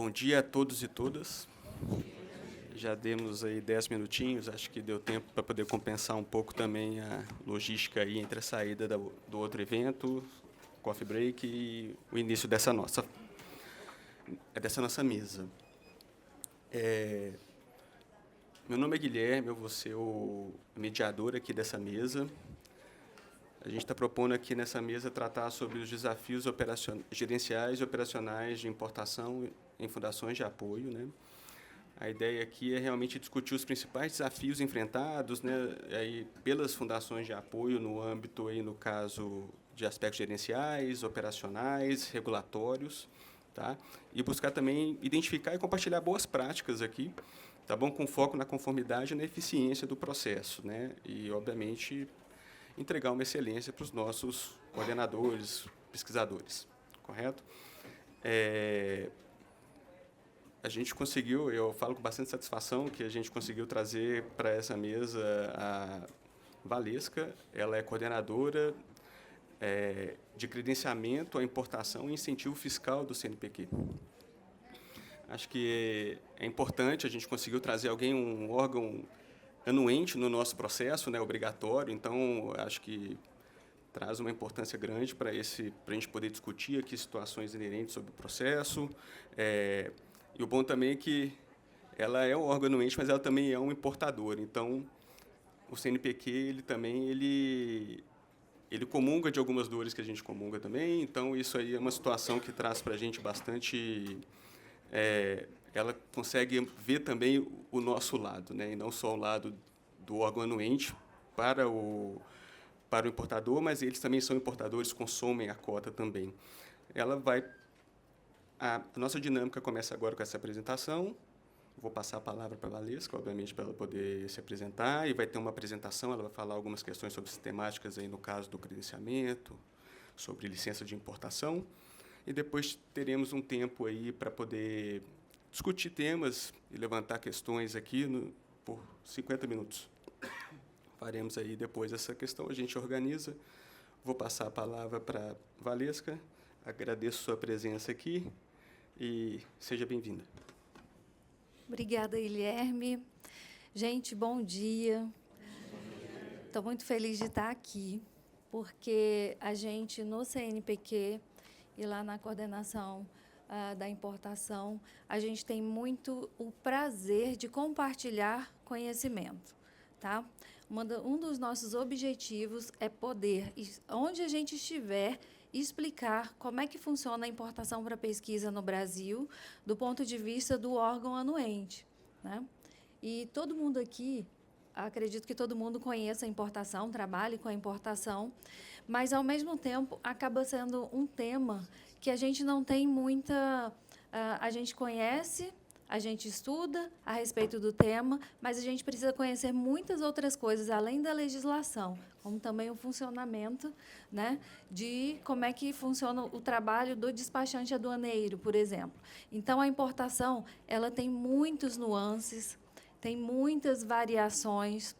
Bom dia a todos e todas. Já demos aí 10 minutinhos, acho que deu tempo para poder compensar um pouco também a logística aí entre a saída do outro evento, coffee break e o início dessa nossa mesa. Meu nome é Guilherme, eu vou ser o mediador aqui dessa mesa. A gente está propondo aqui nessa mesa tratar sobre os desafios gerenciais e operacionais de importação em fundações de apoio, né? A ideia aqui é realmente discutir os principais desafios enfrentados, né, aí, pelas fundações de apoio no âmbito, aí, no caso, de aspectos gerenciais, operacionais, regulatórios, tá? E buscar também identificar e compartilhar boas práticas aqui, tá bom? Com foco na conformidade e na eficiência do processo, né? E, obviamente, entregar uma excelência para os nossos coordenadores, pesquisadores, correto? A gente conseguiu, eu falo com bastante satisfação, que a gente conseguiu trazer para essa mesa a Valesca. Ela é coordenadora de credenciamento à importação e incentivo fiscal do CNPq. Acho que é importante, a gente conseguiu trazer um órgão anuente no nosso processo, né, obrigatório, então acho que traz uma importância grande para a gente poder discutir aqui situações inerentes sobre o processo. E o bom também é que ela é um órgão anuente, mas ela também é um importador. Então, o CNPq ele comunga de algumas dores que a gente comunga também. Então, isso aí é uma situação que traz para a gente bastante. Ela consegue ver também o nosso lado, né, e não só o lado do órgão anuente para o importador, mas eles também são importadores, consomem a cota também. A nossa dinâmica começa agora com essa apresentação. Vou passar a palavra para a Valesca, obviamente, para ela poder se apresentar, e vai ter uma apresentação, ela vai falar algumas questões sobre sistemáticas, aí, no caso do credenciamento, sobre licença de importação, e depois teremos um tempo aí para poder discutir temas e levantar questões aqui por 50 minutos. Faremos aí depois essa questão, a gente organiza. Vou passar a palavra para a Valesca, agradeço sua presença aqui e seja bem-vinda. Obrigada, Guilherme. Gente, bom dia. Estou muito feliz de estar aqui, porque a gente, no CNPq e lá na coordenação da importação, a gente tem muito o prazer de compartilhar conhecimento, tá? Um dos nossos objetivos é poder, onde a gente estiver, explicar como é que funciona a importação para pesquisa no Brasil, do ponto de vista do órgão anuente, né? E todo mundo aqui, acredito que todo mundo conheça a importação, trabalhe com a importação, mas, ao mesmo tempo, acaba sendo um tema que a gente não tem muita... a gente conhece, a gente estuda a respeito do tema, mas a gente precisa conhecer muitas outras coisas, além da legislação, como também o funcionamento, né, de como é que funciona o trabalho do despachante aduaneiro, por exemplo. Então, a importação ela tem muitos nuances, tem muitas variações,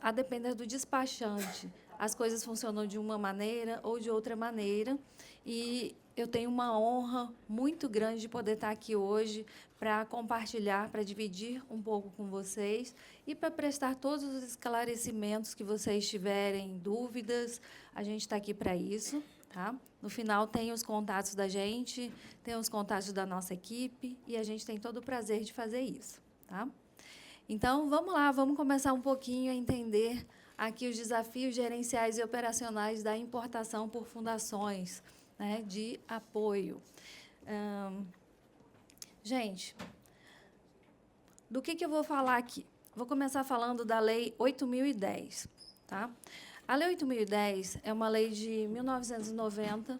a depender do despachante. As coisas funcionam de uma maneira ou de outra maneira, e eu tenho uma honra muito grande de poder estar aqui hoje para compartilhar, para dividir um pouco com vocês e para prestar todos os esclarecimentos que vocês tiverem, dúvidas. A gente está aqui para isso, tá? No final, tem os contatos da gente, tem os contatos da nossa equipe, e a gente tem todo o prazer de fazer isso, tá? Então, vamos lá, vamos começar um pouquinho a entender aqui os desafios gerenciais e operacionais da importação por fundações, né, de apoio. Gente, do que eu vou falar aqui? Vou começar falando da Lei 8.010. Tá? A Lei 8.010 é uma lei de 1990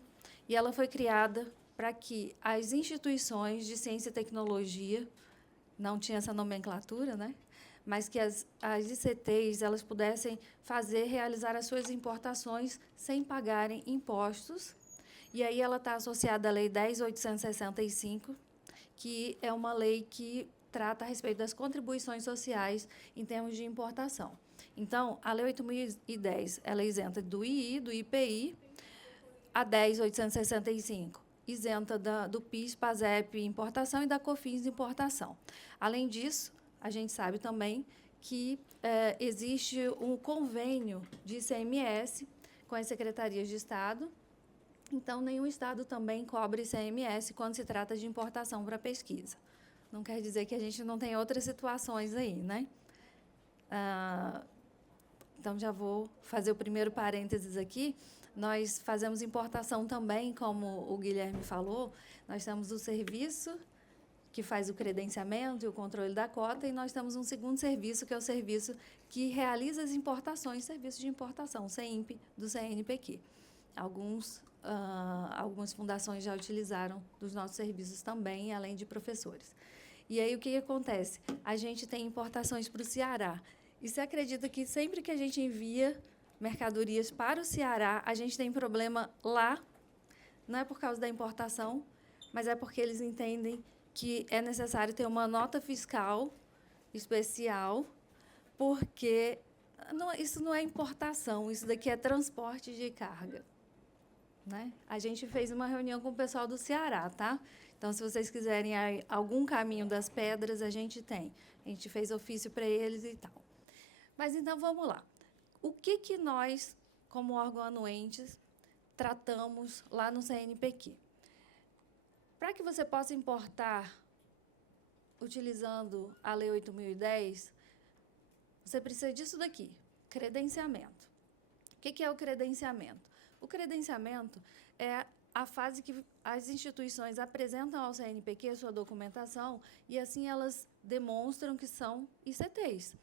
e ela foi criada para que as instituições de ciência e tecnologia, não tinha essa nomenclatura, né? Mas que as ICTs elas pudessem realizar as suas importações sem pagarem impostos. E aí ela está associada à Lei 10.865, que é uma lei que trata a respeito das contribuições sociais em termos de importação. Então, a Lei 8.010 ela é isenta do II, do IPI, a 10.865 isenta do PIS, PASEP importação e da COFINS importação. Além disso, a gente sabe também que existe um convênio de ICMS com as secretarias de Estado. Então, nenhum Estado também cobre ICMS quando se trata de importação para pesquisa. Não quer dizer que a gente não tem outras situações aí, né? Então, já vou fazer o primeiro parênteses aqui. Nós fazemos importação também, como o Guilherme falou. Nós temos o serviço que faz o credenciamento e o controle da cota, e nós temos um segundo serviço, que é o serviço que realiza as importações, serviço de importação, CEIMP, do CNPq. Algumas fundações já utilizaram dos nossos serviços também, além de professores. E aí, o que acontece? A gente tem importações para o Ceará. E você acredita que sempre que a gente envia mercadorias para o Ceará, a gente tem problema lá? Não é por causa da importação, mas é porque eles entendem que é necessário ter uma nota fiscal especial, porque isso não é importação, isso daqui é transporte de carga. Né? A gente fez uma reunião com o pessoal do Ceará, tá? Então, se vocês quiserem algum caminho das pedras, a gente tem. A gente fez ofício para eles e tal. Mas, então, vamos lá. O que nós, como órgão anuentes, tratamos lá no CNPq? Para que você possa importar utilizando a Lei 8.010, você precisa disso daqui, credenciamento. O que é o credenciamento? O credenciamento é a fase que as instituições apresentam ao CNPq sua documentação e, assim, elas demonstram que são ICTs.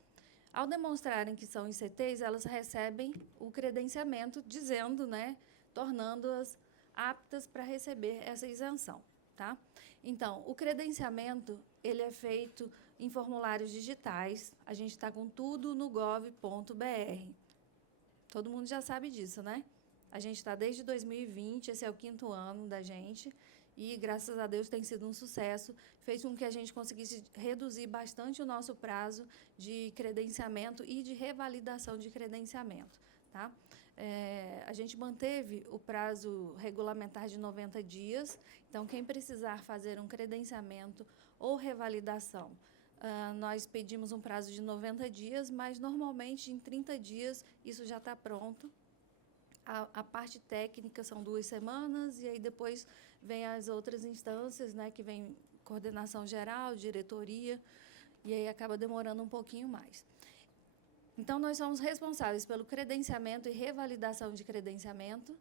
Ao demonstrarem que são ICTs, elas recebem o credenciamento dizendo, né, tornando-as aptas para receber essa isenção. Tá? Então, o credenciamento ele é feito em formulários digitais. A gente está com tudo no gov.br. Todo mundo já sabe disso, né? A gente está desde 2020, esse é o 5º ano da gente, e, graças a Deus, tem sido um sucesso. Fez com que a gente conseguisse reduzir bastante o nosso prazo de credenciamento e de revalidação de credenciamento. Tá? A gente manteve o prazo regulamentar de 90 dias. Então, quem precisar fazer um credenciamento ou revalidação, nós pedimos um prazo de 90 dias, mas, normalmente, em 30 dias, isso já está pronto. A parte técnica são 2 semanas, e aí depois vem as outras instâncias, né, que vem coordenação geral, diretoria, e aí acaba demorando um pouquinho mais. Então, nós somos responsáveis pelo credenciamento e revalidação de credenciamento.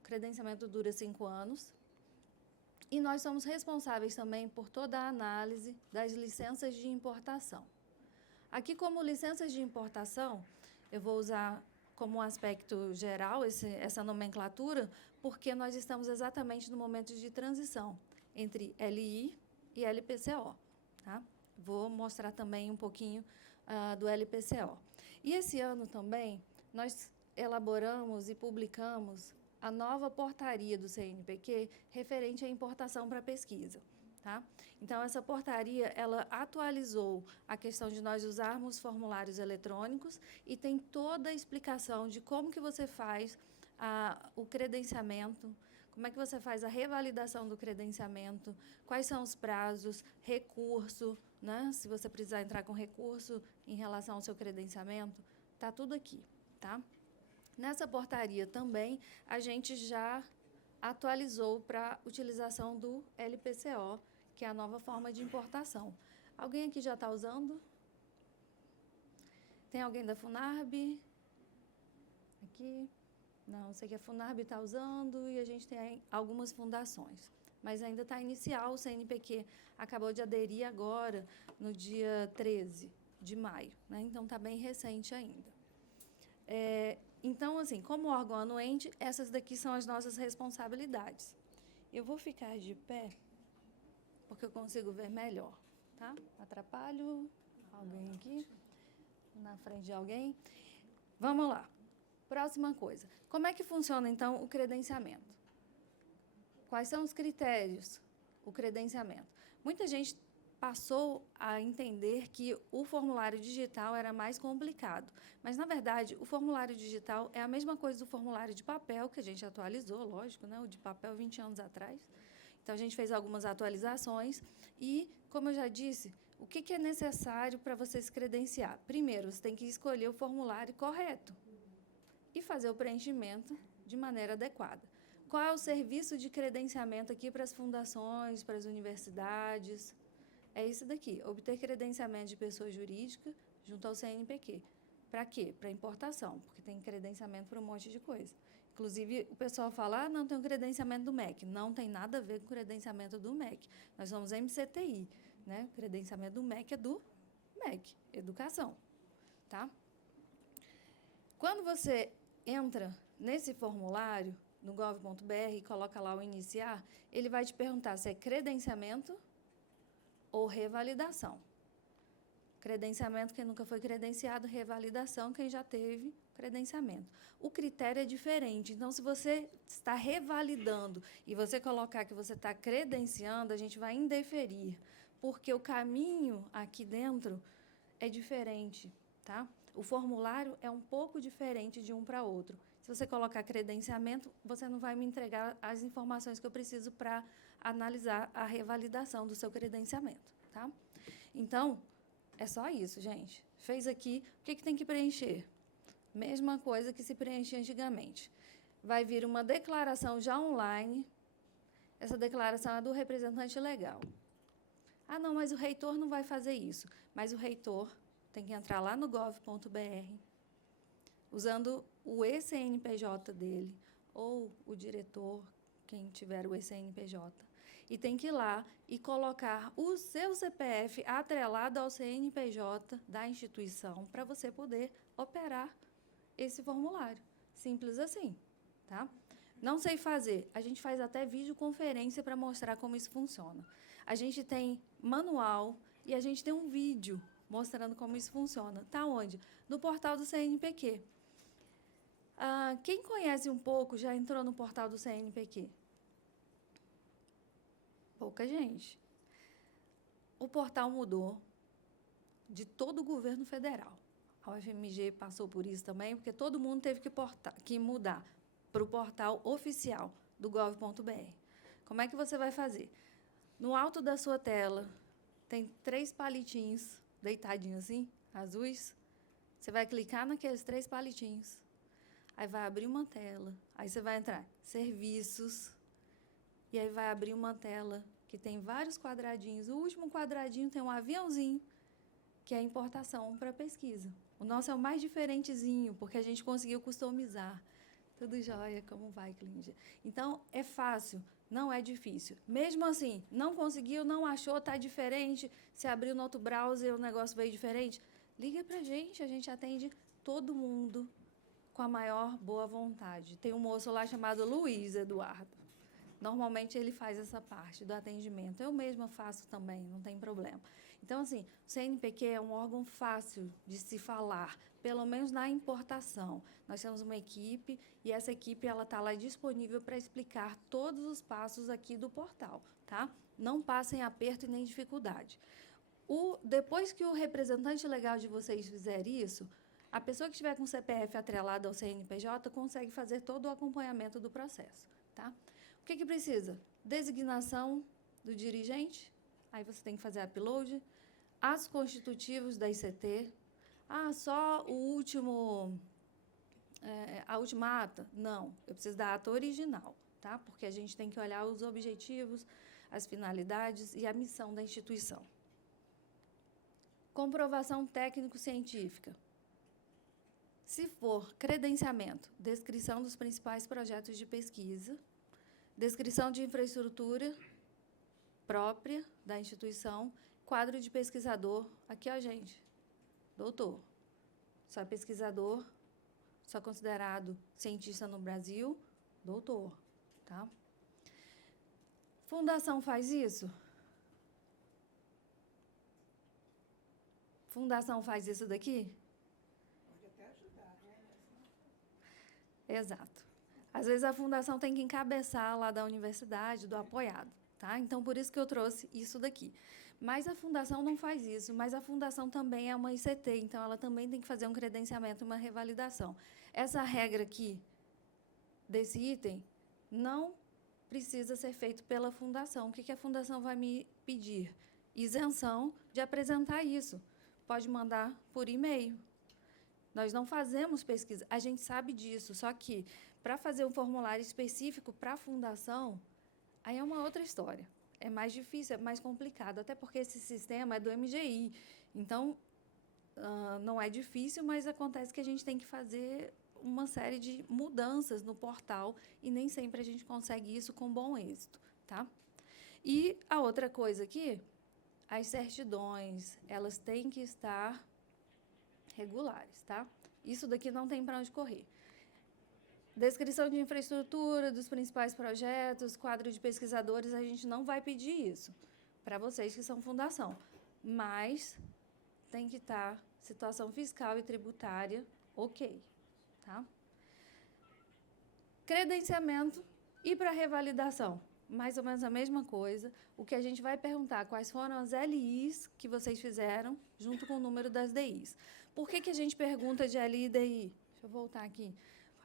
O credenciamento dura 5 anos. E nós somos responsáveis também por toda a análise das licenças de importação. Aqui, como licenças de importação, eu vou usar como um aspecto geral essa nomenclatura, porque nós estamos exatamente no momento de transição entre LI e LPCO. Tá? Vou mostrar também um pouquinho do LPCO. E esse ano também nós elaboramos e publicamos a nova portaria do CNPq referente à importação para pesquisa. Tá? Então, essa portaria ela atualizou a questão de nós usarmos formulários eletrônicos e tem toda a explicação de como que você faz o credenciamento, como é que você faz a revalidação do credenciamento, quais são os prazos, recurso, né? Se você precisar entrar com recurso em relação ao seu credenciamento, está tudo aqui. Tá? Nessa portaria também, a gente já atualizou para utilização do LPCO, que é a nova forma de importação. Alguém aqui já está usando? Tem alguém da FUNARB? Aqui? Não, sei que a FUNARB está usando e a gente tem algumas fundações. Mas ainda está inicial, o CNPq acabou de aderir agora, no dia 13 de maio. Né? Então, está bem recente ainda. Então, assim, como órgão anuente, essas daqui são as nossas responsabilidades. Eu vou ficar de pé, porque eu consigo ver melhor, tá? Atrapalho alguém aqui? Na frente de alguém? Vamos lá. Próxima coisa. Como é que funciona, então, o credenciamento? Quais são os critérios? O credenciamento. Muita gente passou a entender que o formulário digital era mais complicado. Mas, na verdade, o formulário digital é a mesma coisa do formulário de papel, que a gente atualizou, lógico, né? O de papel 20 anos atrás. Então, a gente fez algumas atualizações e, como eu já disse, o que é necessário para você se credenciar? Primeiro, você tem que escolher o formulário correto e fazer o preenchimento de maneira adequada. Qual é o serviço de credenciamento aqui para as fundações, para as universidades? É isso daqui, obter credenciamento de pessoa jurídica junto ao CNPq. Para quê? Para importação, porque tem credenciamento para um monte de coisa. Inclusive, o pessoal fala, não, tem um credenciamento do MEC. Não tem nada a ver com o credenciamento do MEC. Nós somos MCTI, né? O credenciamento do MEC é do MEC, Educação. Tá? Quando você entra nesse formulário, no gov.br, e coloca lá o iniciar, ele vai te perguntar se é credenciamento ou revalidação. Credenciamento, quem nunca foi credenciado, revalidação, quem já teve credenciamento. O critério é diferente. Então, se você está revalidando e você colocar que você está credenciando, a gente vai indeferir, porque o caminho aqui dentro é diferente, tá? O formulário é um pouco diferente de um para outro. Se você colocar credenciamento, você não vai me entregar as informações que eu preciso para analisar a revalidação do seu credenciamento, tá? Então, é só isso, gente. Fez aqui, o que tem que preencher? Mesma coisa que se preenchia antigamente. Vai vir uma declaração já online. Essa declaração é do representante legal. Ah, não, mas o reitor não vai fazer isso. Mas o reitor tem que entrar lá no gov.br, usando o ECNPJ dele, ou o diretor, quem tiver o ECNPJ, e tem que ir lá e colocar o seu CPF atrelado ao CNPJ da instituição para você poder operar esse formulário. Simples assim, tá? Não sei fazer. A gente faz até videoconferência para mostrar como isso funciona. A gente tem manual e a gente tem um vídeo mostrando como isso funciona. Está onde? No portal do CNPq. Quem conhece um pouco já entrou no portal do CNPq? Pouca gente. O portal mudou de todo o governo federal. A UFMG passou por isso também, porque todo mundo teve que mudar para o portal oficial do gov.br. Como é que você vai fazer? No alto da sua tela, tem 3 palitinhos deitadinhos assim, azuis. Você vai clicar naqueles 3 palitinhos. Aí vai abrir uma tela. Aí você vai entrar serviços. E aí vai abrir uma tela que tem vários quadradinhos. O último quadradinho tem um aviãozinho, que é a importação para pesquisa. O nosso é o mais diferentezinho, porque a gente conseguiu customizar. Tudo jóia, como vai, Clíndia? Então, é fácil, não é difícil. Mesmo assim, não conseguiu, não achou, está diferente, se abriu no outro browser e o negócio veio diferente, liga para a gente atende todo mundo com a maior boa vontade. Tem um moço lá chamado Luiz Eduardo. Normalmente, ele faz essa parte do atendimento. Eu mesma faço também, não tem problema. Então, assim, o CNPq é um órgão fácil de se falar, pelo menos na importação. Nós temos uma equipe e essa equipe está lá disponível para explicar todos os passos aqui do portal, tá? Não passem aperto e nem dificuldade. Depois que o representante legal de vocês fizer isso, a pessoa que estiver com o CPF atrelado ao CNPJ consegue fazer todo o acompanhamento do processo, tá? O que precisa? Designação do dirigente, aí você tem que fazer upload, atos constitutivos da ICT, só a última ata? Não, eu preciso da ata original, tá? Porque a gente tem que olhar os objetivos, as finalidades e a missão da instituição. Comprovação técnico-científica. Se for credenciamento, descrição dos principais projetos de pesquisa, descrição de infraestrutura própria da instituição, quadro de pesquisador, aqui, ó, gente, doutor, só é pesquisador, só considerado cientista no Brasil, doutor, tá? Fundação faz isso? Fundação faz isso daqui? Pode até ajudar, né? Exato. Às vezes, a fundação tem que encabeçar lá da universidade, do apoiado, tá? Então, por isso que eu trouxe isso daqui. Mas a fundação não faz isso, mas a fundação também é uma ICT, então ela também tem que fazer um credenciamento, uma revalidação. Essa regra aqui, desse item, não precisa ser feito pela fundação. O que a fundação vai me pedir? Isenção de apresentar isso. Pode mandar por e-mail. Nós não fazemos pesquisa, a gente sabe disso, só que, para fazer um formulário específico para a fundação, aí é uma outra história. É mais difícil, é mais complicado, até porque esse sistema é do MGI. Então, não é difícil, mas acontece que a gente tem que fazer uma série de mudanças no portal e nem sempre a gente consegue isso com bom êxito, tá? E a outra coisa aqui, as certidões, elas têm que estar regulares, tá? Isso daqui não tem para onde correr. Descrição de infraestrutura, dos principais projetos, quadro de pesquisadores, a gente não vai pedir isso para vocês que são fundação, mas tem que estar situação fiscal e tributária ok, tá? Credenciamento e para revalidação, mais ou menos a mesma coisa. O que a gente vai perguntar, quais foram as LIs que vocês fizeram, junto com o número das DIs. Por que a gente pergunta de LI e DI? Deixa eu voltar aqui.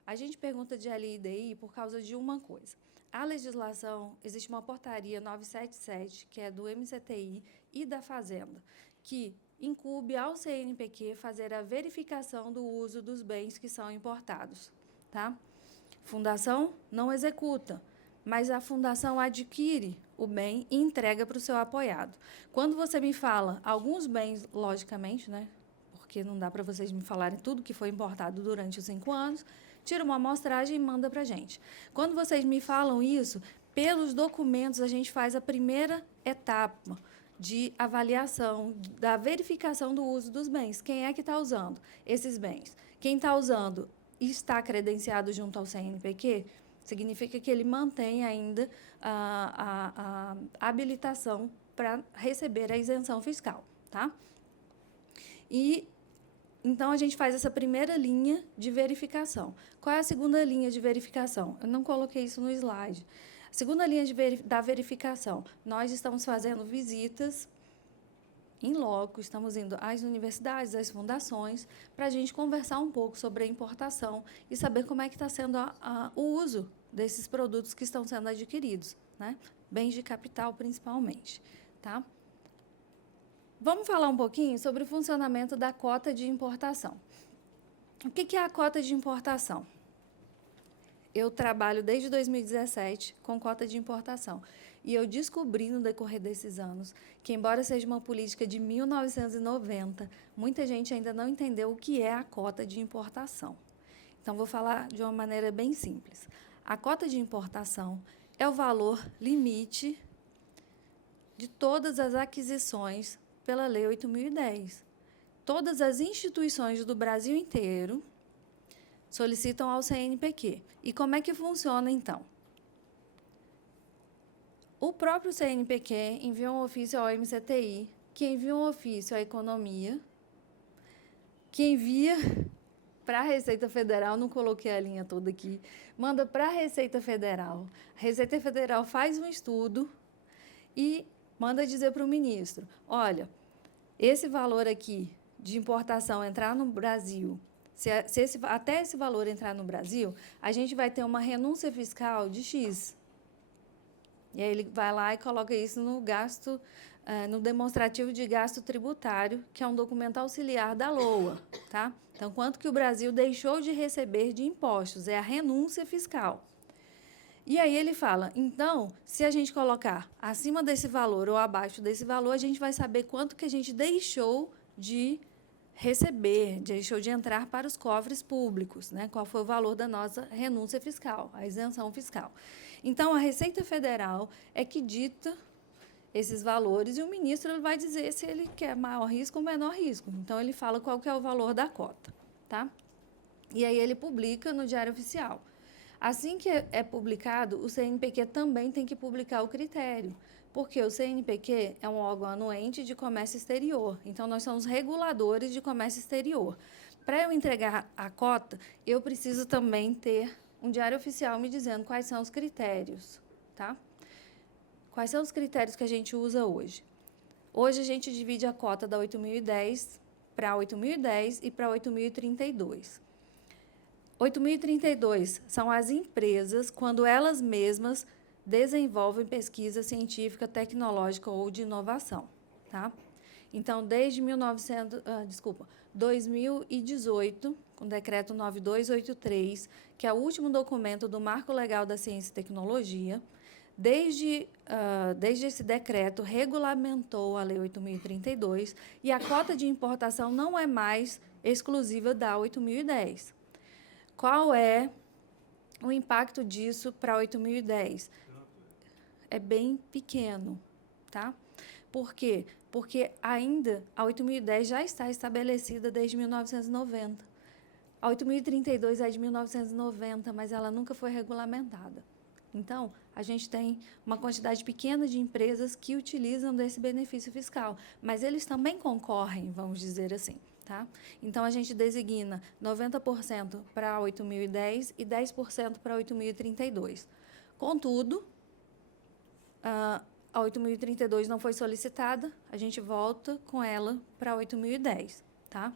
A gente pergunta de LI e DI por causa de uma coisa. A legislação, existe uma portaria 977, que é do MCTI e da Fazenda, que incumbe ao CNPq fazer a verificação do uso dos bens que são importados, tá? Fundação não executa, mas a fundação adquire o bem e entrega para o seu apoiado. Quando você me fala alguns bens, logicamente, né? Porque não dá para vocês me falarem tudo que foi importado durante os 5 anos, tira uma amostragem e manda para a gente. Quando vocês me falam isso, pelos documentos, a gente faz a primeira etapa de avaliação, da verificação do uso dos bens. Quem é que está usando esses bens? Quem está usando e está credenciado junto ao CNPq, significa que ele mantém ainda a habilitação para receber a isenção fiscal, tá? E então, a gente faz essa primeira linha de verificação. Qual é a segunda linha de verificação? Eu não coloquei isso no slide. A segunda linha da verificação, nós estamos fazendo visitas em loco, estamos indo às universidades, às fundações, para a gente conversar um pouco sobre a importação e saber como é que está sendo o uso desses produtos que estão sendo adquiridos, né? Bens de capital, principalmente, tá? Vamos falar um pouquinho sobre o funcionamento da cota de importação. O que é a cota de importação? Eu trabalho desde 2017 com cota de importação. E eu descobri no decorrer desses anos que, embora seja uma política de 1990, muita gente ainda não entendeu o que é a cota de importação. Então, vou falar de uma maneira bem simples. A cota de importação é o valor limite de todas as aquisições pela Lei 8.010. Todas as instituições do Brasil inteiro solicitam ao CNPq. E como é que funciona, então? O próprio CNPq envia um ofício ao MCTI, que envia um ofício à Economia, que envia para a Receita Federal, não coloquei a linha toda aqui, manda para a Receita Federal. A Receita Federal faz um estudo e manda dizer para o ministro, olha, esse valor aqui de importação entrar no Brasil, até esse valor entrar no Brasil, a gente vai ter uma renúncia fiscal de X. E aí ele vai lá e coloca isso no gasto, no demonstrativo de gasto tributário, que é um documento auxiliar da LOA, tá? Então, quanto que o Brasil deixou de receber de impostos? É a renúncia fiscal. E aí ele fala, então, se a gente colocar acima desse valor ou abaixo desse valor, a gente vai saber quanto que a gente deixou de receber, deixou de entrar para os cofres públicos, né? Qual foi o valor da nossa renúncia fiscal, a isenção fiscal. Então, a Receita Federal é que dita esses valores e o ministro ele vai dizer se ele quer maior risco ou menor risco. Então, ele fala qual que é o valor da cota, tá? E aí ele publica no Diário Oficial. Assim que é publicado, o CNPq também tem que publicar o critério, porque o CNPq é um órgão anuente de comércio exterior. Então, nós somos reguladores de comércio exterior. Para eu entregar a cota, eu preciso também ter um diário oficial me dizendo quais são os critérios, tá? Quais são os critérios que a gente usa hoje? Hoje, a gente divide a cota da 8.010 para 8.010 e para 8.032. 8.032 são as empresas, quando elas mesmas desenvolvem pesquisa científica, tecnológica ou de inovação. Tá? Então, desde 2018, com o Decreto 9283, que é o último documento do Marco Legal da Ciência e Tecnologia, desde esse decreto, regulamentou a Lei 8.032 e a cota de importação não é mais exclusiva da 8.010. Qual é o impacto disso para a 8.010? É bem pequeno, tá? Por quê? Porque ainda a 8.010 já está estabelecida desde 1990. A 8.032 é de 1990, mas ela nunca foi regulamentada. Então, a gente tem uma quantidade pequena de empresas que utilizam desse benefício fiscal, mas eles também concorrem, vamos dizer assim. Tá? Então, a gente designa 90% para a 8.010 e 10% para a 8.032. Contudo, a 8.032 não foi solicitada, a gente volta com ela para a 8.010. Tá?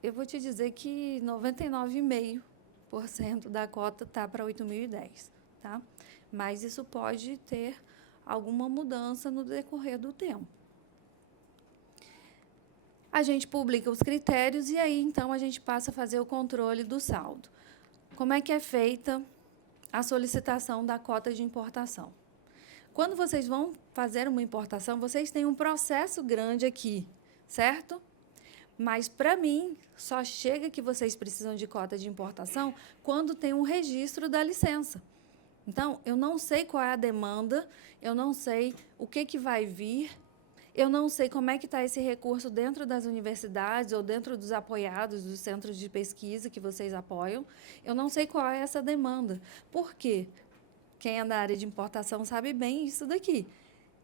Eu vou te dizer que 99,5% da cota está para 8.010. Tá? Mas isso pode ter alguma mudança no decorrer do tempo. A gente publica os critérios e aí, então, a gente passa a fazer o controle do saldo. Como é que é feita a solicitação da cota de importação? Quando vocês vão fazer uma importação, vocês têm um processo grande aqui, certo? Mas, para mim, só chega que vocês precisam de cota de importação quando tem um registro da licença. Então, eu não sei qual é a demanda, eu não sei o que vai vir, eu não sei como é que está esse recurso dentro das universidades ou dentro dos apoiados, dos centros de pesquisa que vocês apoiam. Eu não sei qual é essa demanda. Por quê? Quem é da área de importação sabe bem isso daqui.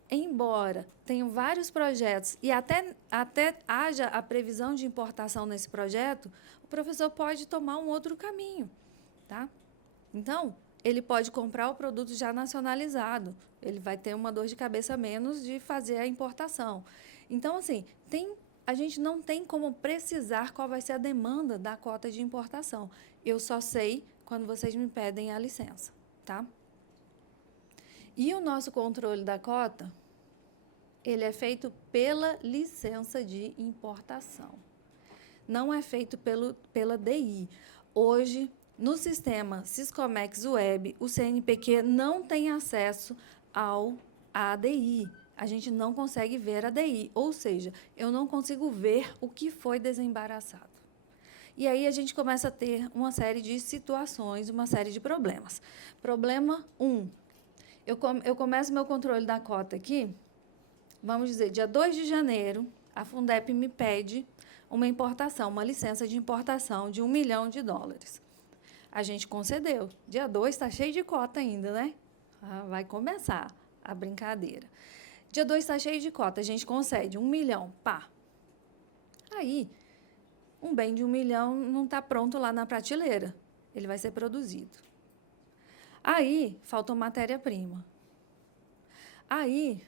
Embora tenham vários projetos e até haja a previsão de importação nesse projeto, o professor pode tomar um outro caminho. Tá? Então, ele pode comprar o produto já nacionalizado. Ele vai ter uma dor de cabeça menos de fazer a importação. Então, assim, a gente não tem como precisar qual vai ser a demanda da cota de importação. Eu só sei quando vocês me pedem a licença. Tá? E o nosso controle da cota, ele é feito pela licença de importação. Não é feito pela DI. Hoje, no sistema Siscomex Web, o CNPq não tem acesso à ADI. A gente não consegue ver a ADI, ou seja, eu não consigo ver o que foi desembaraçado. E aí a gente começa a ter uma série de situações, uma série de problemas. Problema 1. Eu começo meu controle da cota aqui, vamos dizer, dia 2 de janeiro, a Fundep me pede uma importação, uma licença de importação de $1 milhão. A gente concedeu. Dia 2 está cheio de cota ainda, né? Vai começar a brincadeira. Dia 2 está cheio de cota, a gente concede $1 milhão, pá. Aí, um bem de $1 milhão não está pronto lá na prateleira. Ele vai ser produzido. Aí, faltou matéria-prima. Aí,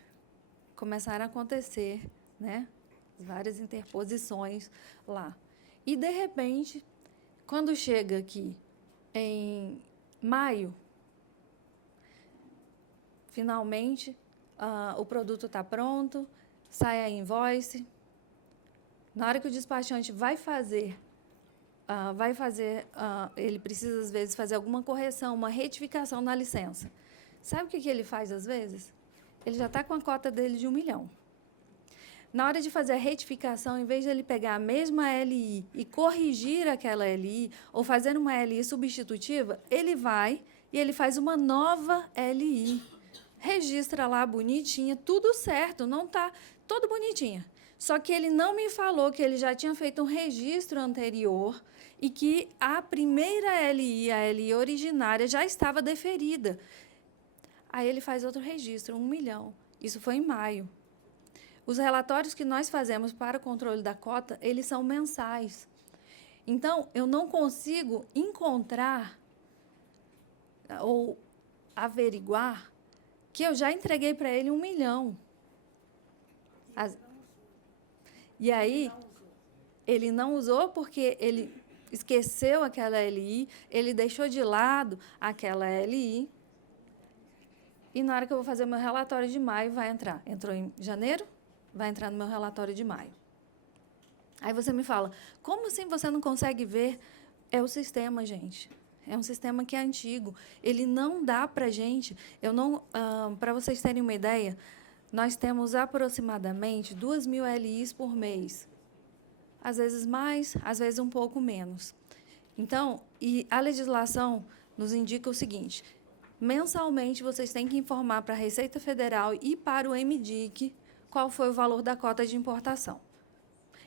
começaram a acontecer, né, várias interposições lá. E, de repente, quando chega aqui em maio, finalmente, o produto está pronto, sai a invoice. Na hora que o despachante vai fazer, ele precisa, às vezes, fazer alguma correção, uma retificação na licença. Sabe o que ele faz, às vezes? Ele já está com a cota dele de $1 milhão. Na hora de fazer a retificação, em vez de ele pegar a mesma LI e corrigir aquela LI, ou fazer uma LI substitutiva, ele vai e ele faz uma nova LI. Registra lá bonitinha, tudo certo, não está tudo bonitinha. Só que ele não me falou que ele já tinha feito um registro anterior e que a primeira LI, a LI originária, já estava deferida. Aí ele faz outro registro, $1 milhão. Isso foi em maio. Os relatórios que nós fazemos para o controle da cota, eles são mensais. Então, eu não consigo encontrar ou averiguar que eu já entreguei para ele $1 milhão. E aí, ele não usou porque ele esqueceu aquela LI, ele deixou de lado aquela LI, e na hora que eu vou fazer o meu relatório de maio, vai entrar. Entrou em janeiro, vai entrar no meu relatório de maio. Aí você me fala, como assim você não consegue ver? É o sistema, gente. É um sistema que é antigo. Ele não dá para a gente... Para vocês terem uma ideia, nós temos aproximadamente 2.000 LIs por mês. Às vezes mais, às vezes um pouco menos. Então, e a legislação nos indica o seguinte, mensalmente vocês têm que informar para a Receita Federal e para o MDIC qual foi o valor da cota de importação.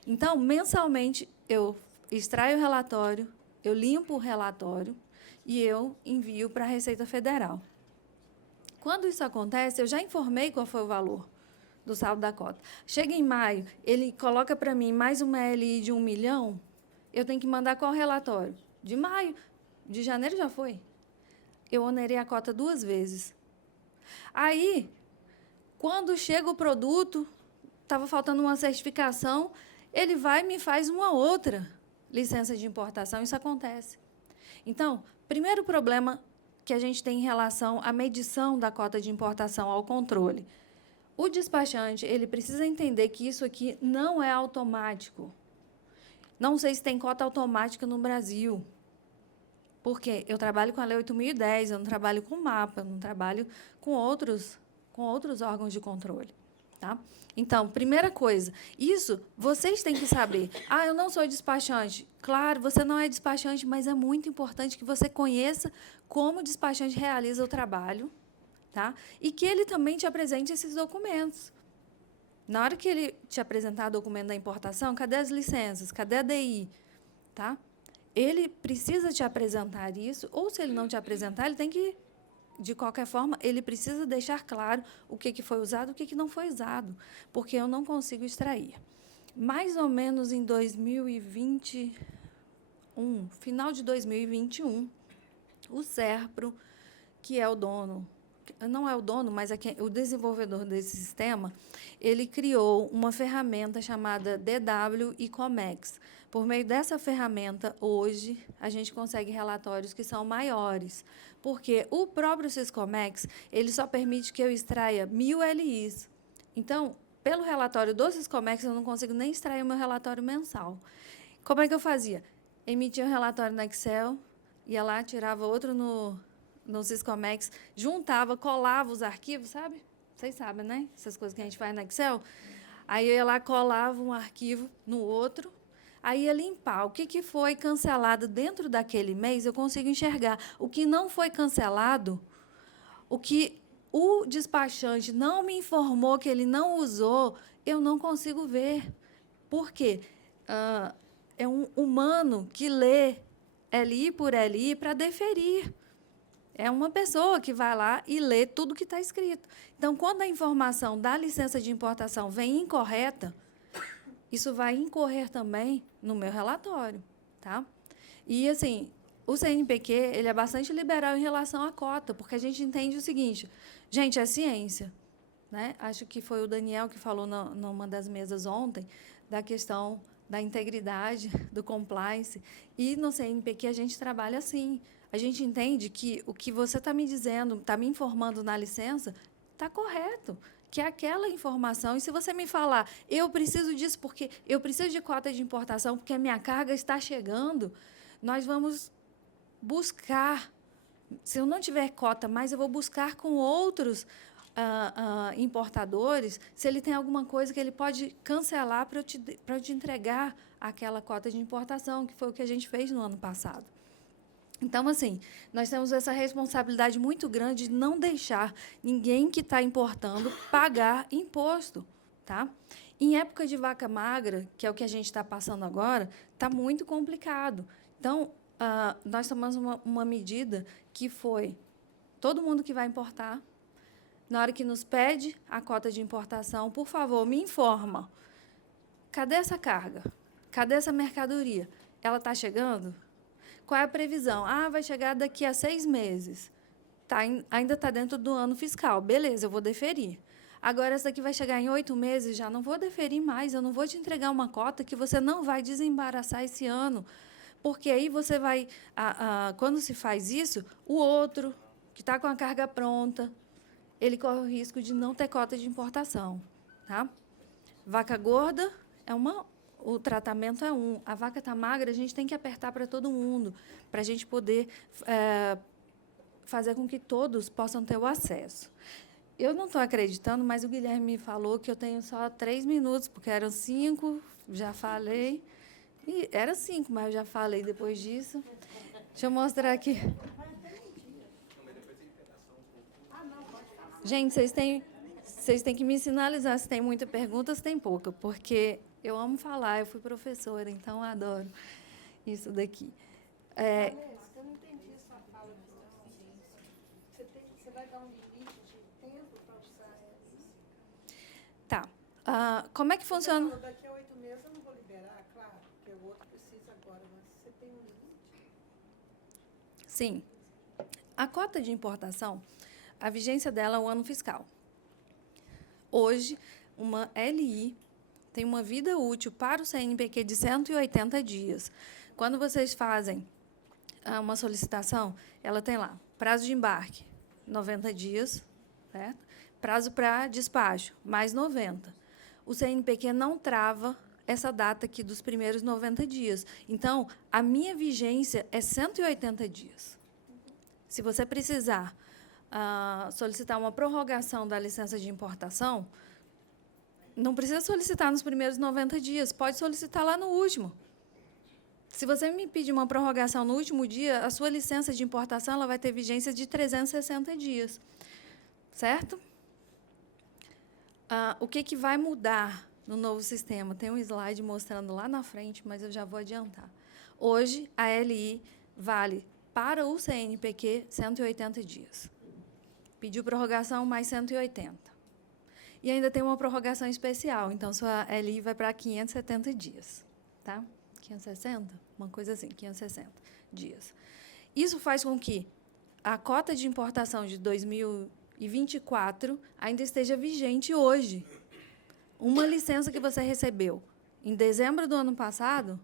Então, mensalmente, eu extraio o relatório, eu limpo o relatório e eu envio para a Receita Federal. Quando isso acontece, eu já informei qual foi o valor do saldo da cota. Chega em maio, ele coloca para mim mais uma LI de 1 milhão, eu tenho que mandar qual relatório? De maio. De janeiro já foi. Eu onerei a cota 2 vezes. Aí, quando chega o produto, estava faltando uma certificação, ele vai e me faz uma outra licença de importação. Isso acontece. Então, primeiro problema que a gente tem em relação à medição da cota de importação, ao controle. O despachante, ele precisa entender que isso aqui não é automático. Não sei se tem cota automática no Brasil. Porque eu trabalho com a Lei 8.010, eu não trabalho com mapa, eu não trabalho com outros órgãos de controle. Tá? Então, primeira coisa, isso vocês têm que saber. Ah, eu não sou despachante. Claro, você não é despachante, mas é muito importante que você conheça como o despachante realiza o trabalho, tá? E que ele também te apresente esses documentos. Na hora que ele te apresentar o documento da importação, cadê as licenças? Cadê a DI? Tá? Ele precisa te apresentar isso, ou se ele não te apresentar, ele tem que, de qualquer forma, ele precisa deixar claro o que foi usado e o que não foi usado, porque eu não consigo extrair. Mais ou menos em 2021, final de 2021, o SERPRO, que é o dono, não é o dono, mas é o desenvolvedor desse sistema, ele criou uma ferramenta chamada DW e Comex. Por meio dessa ferramenta, hoje, a gente consegue relatórios que são maiores, porque o próprio Syscomex, ele só permite que eu extraia 1.000 LIs. Então, pelo relatório do Syscomex, eu não consigo nem extrair o meu relatório mensal. Como é que eu fazia? Emitia um relatório no Excel, ia lá, tirava outro no Syscomex, juntava, colava os arquivos, sabe? Vocês sabem, né? Essas coisas que a gente faz no Excel. Aí eu ia lá, colava um arquivo no outro, aí ia limpar. O que foi cancelado dentro daquele mês, eu consigo enxergar. O que não foi cancelado, o que o despachante não me informou que ele não usou, eu não consigo ver. Por quê? É um humano que lê LI por LI para deferir. É uma pessoa que vai lá e lê tudo que está escrito. Então, quando a informação da licença de importação vem incorreta, isso vai incorrer também no meu relatório. Tá? E, assim, o CNPq ele é bastante liberal em relação à cota, porque a gente entende o seguinte, gente, é ciência. Né? Acho que foi o Daniel que falou numa das mesas ontem, da questão da integridade, do compliance. E no CNPq a gente trabalha assim. A gente entende que o que você está me dizendo, está me informando na licença, está correto, que é aquela informação. E se você me falar, eu preciso disso porque eu preciso de cota de importação porque a minha carga está chegando, nós vamos buscar. Se eu não tiver cota mais, eu vou buscar com outros importadores, se ele tem alguma coisa que ele pode cancelar para eu te entregar aquela cota de importação, que foi o que a gente fez no ano passado. Então, assim, nós temos essa responsabilidade muito grande de não deixar ninguém que está importando pagar imposto. Tá? Em época de vaca magra, que é o que a gente está passando agora, está muito complicado. Então, nós tomamos uma medida que foi todo mundo que vai importar, na hora que nos pede a cota de importação, por favor, me informa. Cadê essa carga? Cadê essa mercadoria? Ela está chegando? Qual é a previsão? Vai chegar daqui a 6 meses. Ainda está dentro do ano fiscal. Beleza, eu vou deferir. Agora, essa daqui vai chegar em 8 meses, já não vou deferir mais, eu não vou te entregar uma cota que você não vai desembaraçar esse ano. Porque aí você vai... quando se faz isso, o outro, que está com a carga pronta, ele corre o risco de não ter cota de importação. Tá? Vaca gorda o tratamento é um. A vaca está magra, a gente tem que apertar para todo mundo, para a gente poder fazer com que todos possam ter o acesso. Eu não estou acreditando, mas o Guilherme me falou que eu tenho só 3 minutos, porque eram 5, já falei. E era 5, mas eu já falei depois disso. Deixa eu mostrar aqui. Gente, vocês têm que me sinalizar se tem muita pergunta ou se tem pouca, porque eu amo falar, eu fui professora, então eu adoro isso daqui. Vanessa, eu não entendi a sua fala de audiência. Você vai dar um limite de tempo para usar isso? Tá. Como é que funciona? Você falou, daqui a 8 meses eu não vou liberar, claro, porque o outro precisa agora, mas você tem um limite? Sim. A cota de importação, a vigência dela é o ano fiscal. Hoje, uma LI tem uma vida útil para o CNPq de 180 dias. Quando vocês fazem uma solicitação, ela tem lá prazo de embarque, 90 dias, certo? Prazo para despacho, mais 90. O CNPq não trava essa data aqui dos primeiros 90 dias. Então, a minha vigência é 180 dias. Se você precisar solicitar uma prorrogação da licença de importação, não precisa solicitar nos primeiros 90 dias, pode solicitar lá no último. Se você me pedir uma prorrogação no último dia, a sua licença de importação ela vai ter vigência de 360 dias. Certo? O que vai mudar no novo sistema? Tem um slide mostrando lá na frente, mas eu já vou adiantar. Hoje, a LI vale para o CNPq 180 dias. Pediu prorrogação mais 180. E ainda tem uma prorrogação especial, então sua LI vai para 570 dias. Tá? 560? Uma coisa assim, 560 dias. Isso faz com que a cota de importação de 2024 ainda esteja vigente hoje. Uma licença que você recebeu em dezembro do ano passado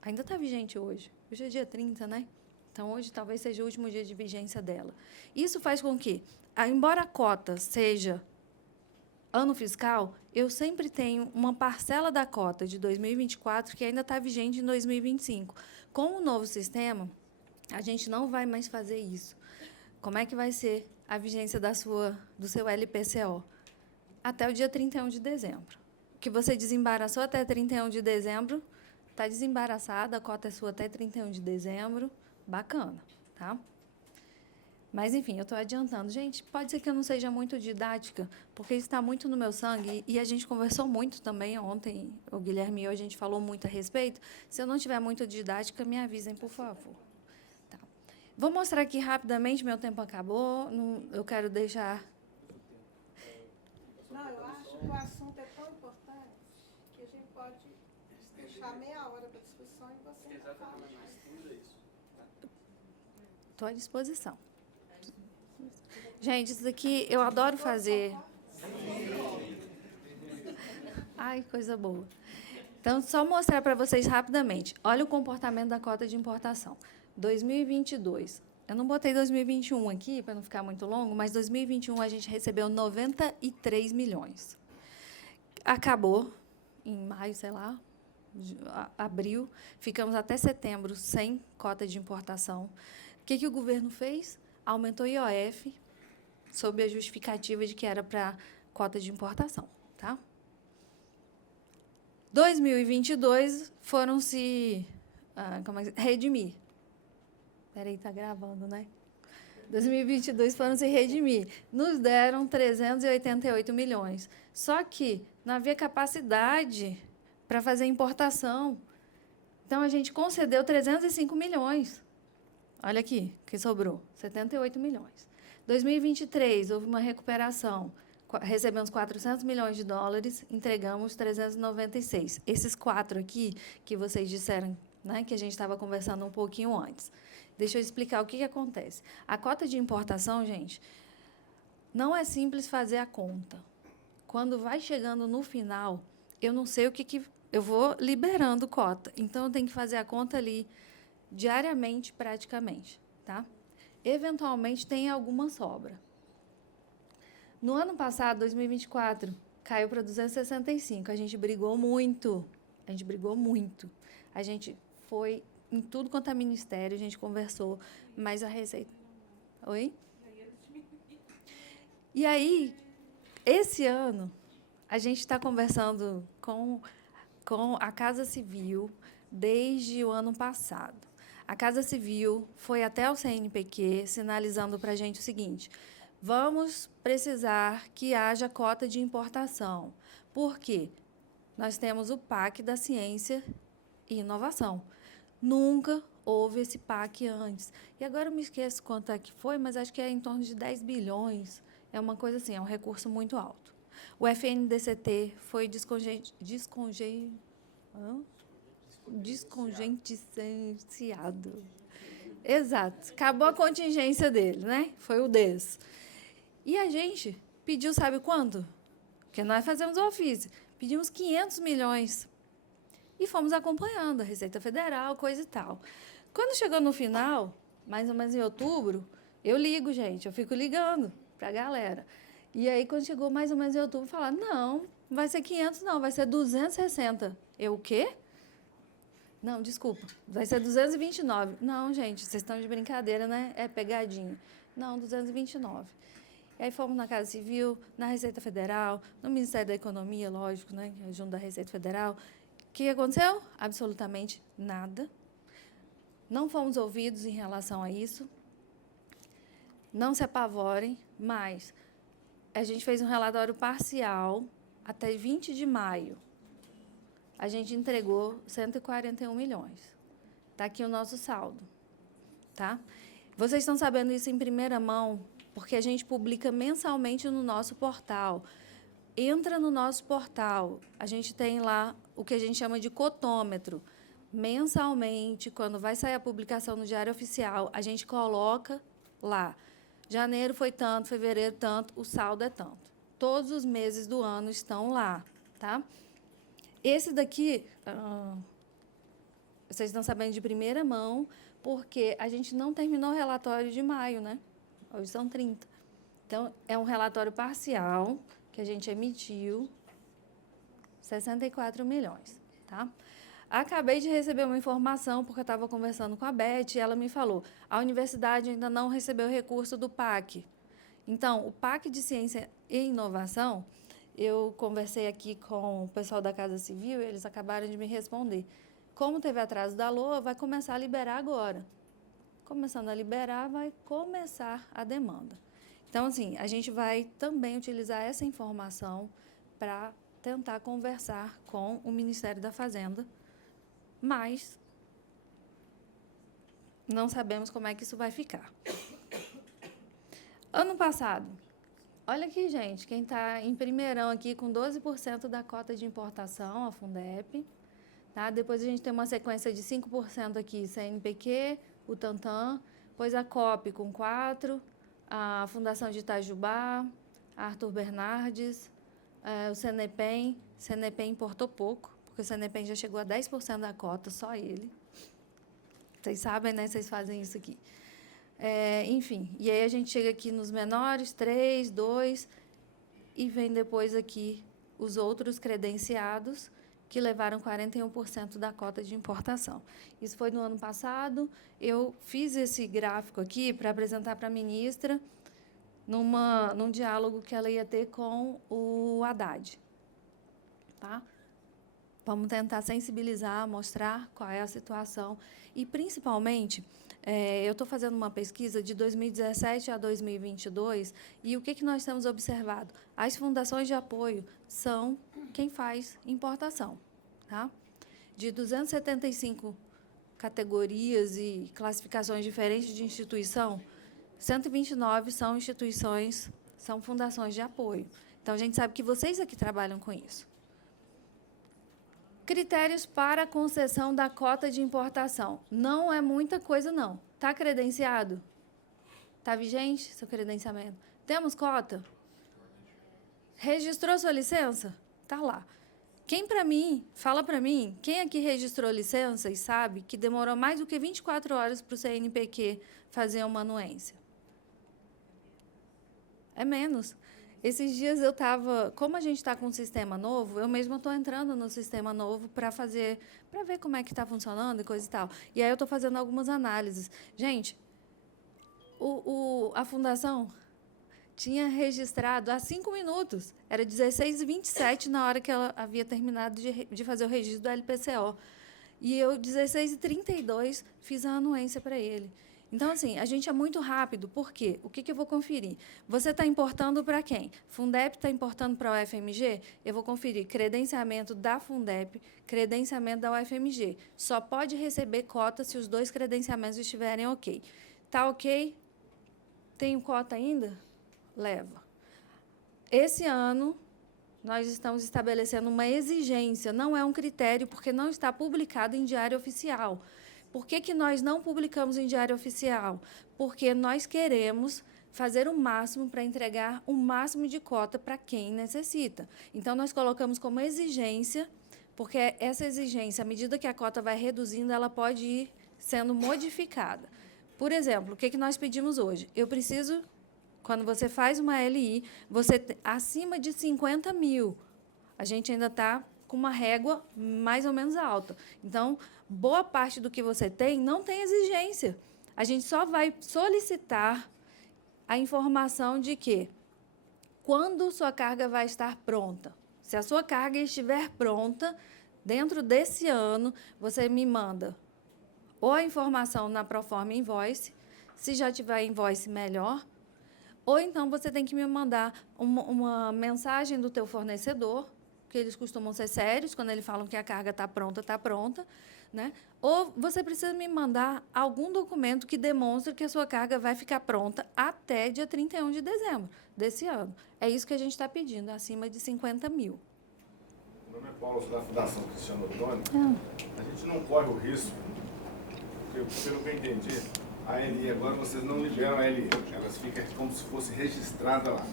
ainda está vigente hoje. Hoje é dia 30, né? Então, hoje talvez seja o último dia de vigência dela. Isso faz com que, embora a cota seja ano fiscal, eu sempre tenho uma parcela da cota de 2024 que ainda está vigente em 2025. Com o novo sistema, a gente não vai mais fazer isso. Como é que vai ser a vigência do seu LPCO? Até o dia 31 de dezembro. O que você desembaraçou até 31 de dezembro, está desembaraçada, a cota é sua até 31 de dezembro. Bacana, tá? Mas, enfim, eu estou adiantando. Gente, pode ser que eu não seja muito didática, porque isso está muito no meu sangue, e a gente conversou muito também ontem, o Guilherme e eu, a gente falou muito a respeito. Se eu não tiver muito didática, me avisem, por favor. Tá. Vou mostrar aqui rapidamente, meu tempo acabou, eu quero deixar... Não, eu acho que o assunto é tão importante que a gente pode deixar meia hora para discussão e você não fala mais. Estou à disposição. Gente, isso daqui eu adoro fazer. Ai, coisa boa. Então, só mostrar para vocês rapidamente. Olha o comportamento da cota de importação. 2022. Eu não botei 2021 aqui, para não ficar muito longo, mas 2021 a gente recebeu 93 milhões. Acabou em maio, sei lá, abril. Ficamos até setembro sem cota de importação. O que o governo fez? Aumentou o IOF, sob a justificativa de que era para cota de importação. Tá? 2022 foram se redimir. Espera aí, está gravando, né? 2022 foram se redimir. Nos deram 388 milhões. Só que não havia capacidade para fazer importação. Então, a gente concedeu 305 milhões. Olha aqui, que sobrou, 78 milhões. 2023, houve uma recuperação. Recebemos 400 milhões de dólares, entregamos 396. Esses 4 aqui, que vocês disseram, né, que a gente estava conversando um pouquinho antes. Deixa eu explicar o que acontece. A cota de importação, gente, não é simples fazer a conta. Quando vai chegando no final, eu não sei o que eu vou liberando cota. Então, eu tenho que fazer a conta ali diariamente, praticamente. Tá? Eventualmente, tem alguma sobra. No ano passado, 2024, caiu para 265. A gente brigou muito. A gente brigou muito. A gente foi em tudo quanto é ministério, a gente conversou, mas a Receita... Oi? E aí, esse ano, a gente está conversando com a Casa Civil desde o ano passado. A Casa Civil foi até o CNPq sinalizando para a gente o seguinte: vamos precisar que haja cota de importação. Por quê? Nós temos o PAC da Ciência e Inovação. Nunca houve esse PAC antes. E agora eu me esqueço quanto é que foi, mas acho que é em torno de 10 bilhões. É uma coisa assim, é um recurso muito alto. O FNDCT foi descongenciado. Exato. Acabou a contingência dele, né? Foi o DES. E a gente pediu, sabe quanto? Porque nós fazemos o ofício. Pedimos 500 milhões. E fomos acompanhando a Receita Federal, coisa e tal. Quando chegou no final, mais ou menos em outubro, eu ligo, gente. Eu fico ligando para a galera. E aí, quando chegou mais ou menos em outubro, falaram, não vai ser 500, não, vai ser 260. Eu, o quê? Não, desculpa, vai ser 229. Não, gente, vocês estão de brincadeira, né? É pegadinha. Não, 229. E aí fomos na Casa Civil, na Receita Federal, no Ministério da Economia, lógico, né? Junto da Receita Federal. O que aconteceu? Absolutamente nada. Não fomos ouvidos em relação a isso. Não se apavorem, mas a gente fez um relatório parcial até 20 de maio. A gente entregou 141 milhões. Está aqui o nosso saldo. Tá? Vocês estão sabendo isso em primeira mão, porque a gente publica mensalmente no nosso portal. Entra no nosso portal, a gente tem lá o que a gente chama de cotômetro. Mensalmente, quando vai sair a publicação no Diário Oficial, a gente coloca lá. Janeiro foi tanto, fevereiro tanto, o saldo é tanto. Todos os meses do ano estão lá, tá? Esse daqui, vocês estão sabendo de primeira mão, porque a gente não terminou o relatório de maio, né? Hoje são 30. Então, é um relatório parcial que a gente emitiu, 64 milhões, tá? Acabei de receber uma informação, porque eu estava conversando com a Beth, e ela me falou, a universidade ainda não recebeu recurso do PAC. Então, o PAC de Ciência e Inovação, eu conversei aqui com o pessoal da Casa Civil, e eles acabaram de me responder. Como teve atraso da LOA, vai começar a liberar agora. Começando a liberar, vai começar a demanda. Então, assim, a gente vai também utilizar essa informação para tentar conversar com o Ministério da Fazenda, mas não sabemos como é que isso vai ficar. Ano passado, olha aqui, gente, quem está em primeirão aqui com 12% da cota de importação, a Fundep. Tá? Depois a gente tem uma sequência de 5% aqui, CNPq, o Tantan, depois a COP com 4%, a Fundação de Itajubá, a Arthur Bernardes, o Cenepem. Cenepem importou pouco, porque o Cenepem já chegou a 10% da cota, só ele. Vocês sabem, né? Vocês fazem isso aqui. Enfim, e aí a gente chega aqui nos menores, 3, 2, e vem depois aqui os outros credenciados, que levaram 41% da cota de importação. Isso foi no ano passado. Eu fiz esse gráfico aqui para apresentar para a ministra num diálogo que ela ia ter com o Haddad. Tá? Vamos tentar sensibilizar, mostrar qual é a situação. E, principalmente, eu estou fazendo uma pesquisa de 2017 a 2022, e o que nós temos observado? As fundações de apoio são quem faz importação. Tá? De 275 categorias e classificações diferentes de instituição, 129 são instituições, são fundações de apoio. Então, a gente sabe que vocês aqui trabalham com isso. Critérios para a concessão da cota de importação. Não é muita coisa, não. Está credenciado? Está vigente seu credenciamento? Temos cota? Registrou sua licença? Está lá. Fala para mim, quem aqui registrou licença e sabe que demorou mais do que 24 horas para o CNPq fazer uma anuência? É menos. Esses dias eu estava, como a gente está com um sistema novo, eu mesma estou entrando no sistema novo para ver como é que está funcionando e coisa e tal. E aí eu estou fazendo algumas análises. Gente, a fundação tinha registrado há 5 minutos, era 16h27 na hora que ela havia terminado de fazer o registro do LPCO. E eu, 16h32, fiz a anuência para ele. Então, assim, a gente é muito rápido. Por quê? O que eu vou conferir? Você está importando para quem? Fundep está importando para a UFMG? Eu vou conferir credenciamento da Fundep, credenciamento da UFMG. Só pode receber cota se os 2 credenciamentos estiverem ok. Está ok? Tenho cota ainda? Leva. Esse ano, nós estamos estabelecendo uma exigência, não é um critério, porque não está publicado em diário oficial. Por que nós não publicamos em diário oficial? Porque nós queremos fazer o máximo para entregar o máximo de cota para quem necessita. Então, nós colocamos como exigência, porque essa exigência, à medida que a cota vai reduzindo, ela pode ir sendo modificada. Por exemplo, o que nós pedimos hoje? Eu preciso, quando você faz uma LI, acima de 50 mil, a gente ainda está com uma régua mais ou menos alta. Então, boa parte do que você tem não tem exigência. A gente só vai solicitar a informação de que quando sua carga vai estar pronta. Se a sua carga estiver pronta, dentro desse ano, você me manda ou a informação na Proforma Invoice, se já tiver invoice, melhor, ou então você tem que me mandar uma mensagem do teu fornecedor, que eles costumam ser sérios, quando eles falam que a carga está pronta, né? Ou você precisa me mandar algum documento que demonstre que a sua carga vai ficar pronta até dia 31 de dezembro desse ano. É isso que a gente está pedindo, acima de 50 mil. Meu nome é Paulo, sou da Fundação Cristiano Ottoni. A gente não corre o risco, porque, pelo que eu entendi, a LI agora vocês não liberam a LI, elas ficam como se fosse registrada lá.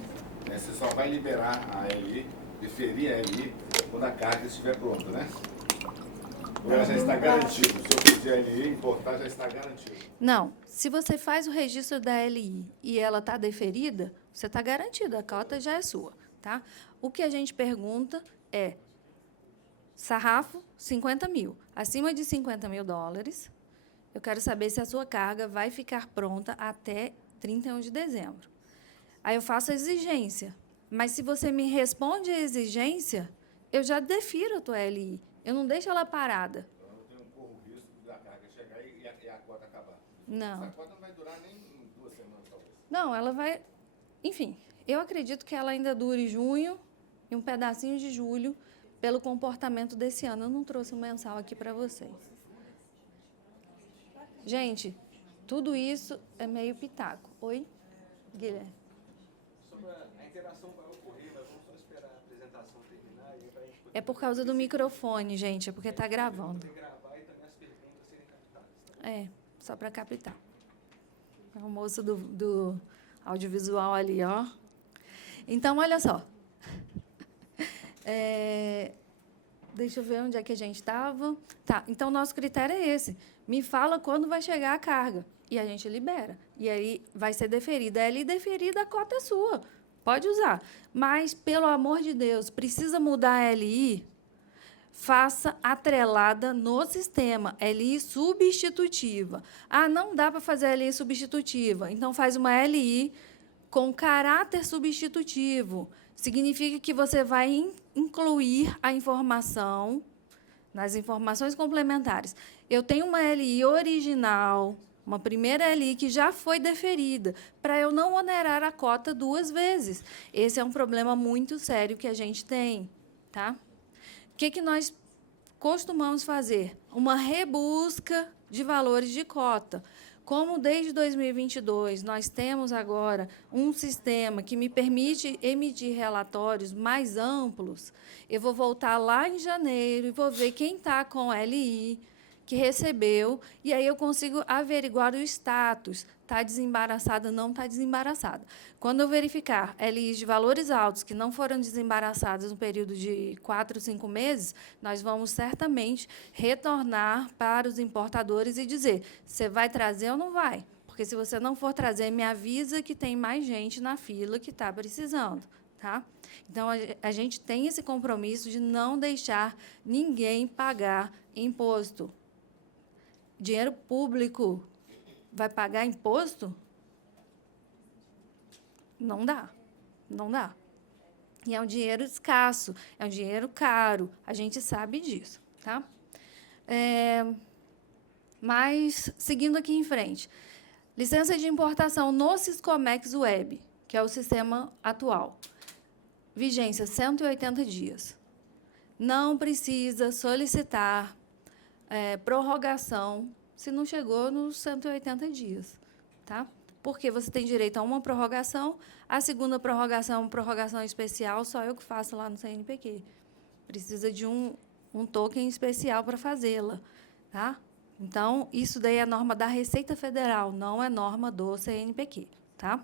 Né? Você só vai liberar a LI, deferir a LI, quando a carga estiver pronta, né? Ou ela já está garantido. Se eu pedir a LI, importar, já está garantido. Não. Se você faz o registro da LI e ela está deferida, você está garantido, a cota já é sua. Tá? O que a gente pergunta é sarrafo, 50 mil. Acima de 50 mil dólares, eu quero saber se a sua carga vai ficar pronta até 31 de dezembro. Aí eu faço a exigência. Mas, se você me responde a exigência, eu já defiro a tua LI. Eu não deixo ela parada. Então, eu tenho um pouco risco da carga chegar e a cota acabar. Não. Essa cota não vai durar nem 2 semanas, talvez. Não, ela vai... Enfim, eu acredito que ela ainda dure junho e um pedacinho de julho, pelo comportamento desse ano. Eu não trouxe um mensal aqui para vocês. Gente, tudo isso é meio pitaco. Oi, Guilherme? Sobre a interação vai ocorrer, mas vamos só esperar a apresentação terminar e para a gente poder... É por causa do microfone, gente, é porque está gravando. gravar e também as perguntas serem captadas. É, só para captar. É o moço do audiovisual ali, ó. Então, olha só. Deixa eu ver onde é que a gente estava. Tá, então, nosso critério é esse. Me fala quando vai chegar a carga. E a gente libera. E aí vai ser deferida. É ali deferida, a cota é sua. Pode usar. Mas, pelo amor de Deus, precisa mudar a LI? Faça atrelada no sistema. LI substitutiva. Ah, não dá para fazer LI substitutiva. Então, faz uma LI com caráter substitutivo. Significa que você vai incluir a informação nas informações complementares. Eu tenho uma LI original, uma primeira LI que já foi deferida, para eu não onerar a cota 2 vezes. Esse é um problema muito sério que a gente tem. Tá? O que nós costumamos fazer? Uma rebusca de valores de cota. Como desde 2022 nós temos agora um sistema que me permite emitir relatórios mais amplos, eu vou voltar lá em janeiro e vou ver quem está com LI, que recebeu, e aí eu consigo averiguar o status. Está desembaraçada, não está desembaraçada. Quando eu verificar LIs de valores altos que não foram desembaraçados no período de 4, 5 meses, nós vamos certamente retornar para os importadores e dizer, você vai trazer ou não vai? Porque, se você não for trazer, me avisa que tem mais gente na fila que está precisando. tá? Então, a gente tem esse compromisso de não deixar ninguém pagar imposto. Dinheiro público vai pagar imposto? Não dá, não dá. E é um dinheiro escasso, é um dinheiro caro, a gente sabe disso, tá? Mas, seguindo aqui em frente, licença de importação no Siscomex Web, que é o sistema atual. Vigência, 180 dias. Não precisa solicitar prorrogação se não chegou nos 180 dias, tá? Porque você tem direito a uma prorrogação, a segunda prorrogação, prorrogação especial, só eu que faço lá no CNPq. Precisa de um token especial para fazê-la, tá? Então, isso daí é norma da Receita Federal, não é norma do CNPq, tá?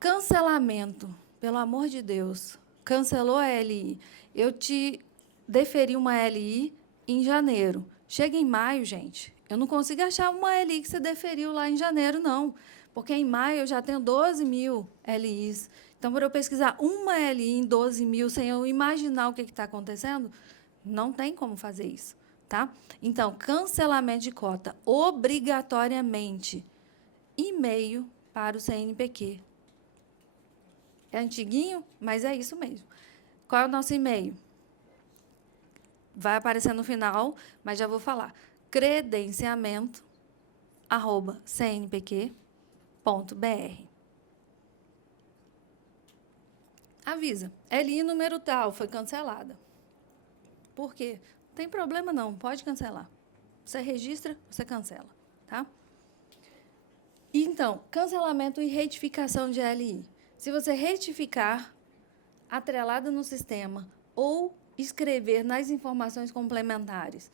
Cancelamento, pelo amor de Deus, cancelou a LI. Eu te deferi uma LI em janeiro. Chega em maio, gente, eu não consigo achar uma LI que você deferiu lá em janeiro, não, porque em maio eu já tenho 12 mil LIs. Então, para eu pesquisar uma LI em 12 mil sem eu imaginar o que está acontecendo, não tem como fazer isso, tá? Então, cancelamento de cota, obrigatoriamente, e-mail para o CNPq. É antiguinho, mas é isso mesmo. Qual é o nosso e-mail? Vai aparecer no final, mas já vou falar. credenciamento@cnpq.br. Avisa. LI número tal foi cancelada. Por quê? Não tem problema, não. Pode cancelar. Você registra, você cancela. Tá? Então, cancelamento e retificação de LI. Se você retificar, atrelada no sistema, ou escrever nas informações complementares,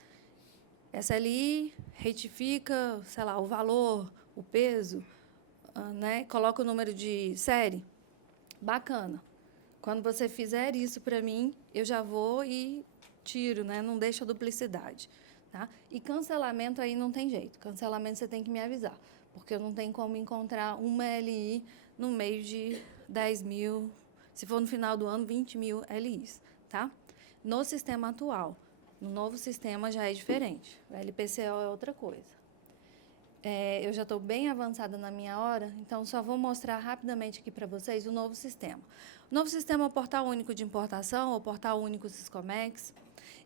essa LI retifica, sei lá, o valor, o peso, né? Coloca o número de série. Bacana. Quando você fizer isso para mim, eu já vou e tiro, né? Não deixa duplicidade. Tá? E cancelamento aí não tem jeito. Cancelamento você tem que me avisar, porque eu não tenho como encontrar uma LI no meio de 10 mil, se for no final do ano, 20 mil LIs. Tá? No sistema atual, no novo sistema já é diferente. O LPCO é outra coisa. Eu já estou bem avançada na minha hora, então só vou mostrar rapidamente aqui para vocês o novo sistema. O novo sistema é o Portal Único de Importação, ou Portal Único Siscomex,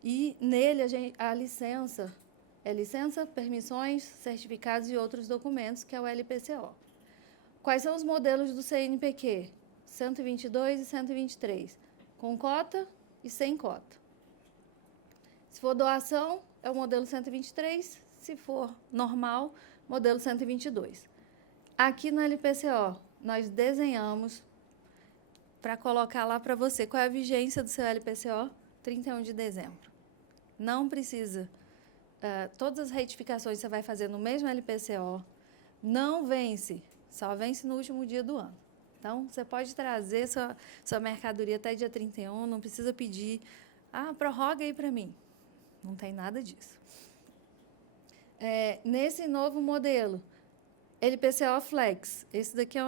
e nele a licença é licença, permissões, certificados e outros documentos, que é o LPCO. Quais são os modelos do CNPq? 122 e 123, com cota e sem cota. Se for doação, é o modelo 123, se for normal, modelo 122. Aqui no LPCO, nós desenhamos para colocar lá para você. Qual é a vigência do seu LPCO? 31 de dezembro. Não precisa. Todas as retificações você vai fazer no mesmo LPCO. Não vence, só vence no último dia do ano. Então, você pode trazer sua mercadoria até dia 31, não precisa pedir, prorroga aí para mim. Não tem nada disso. Nesse novo modelo, LPCO Flex,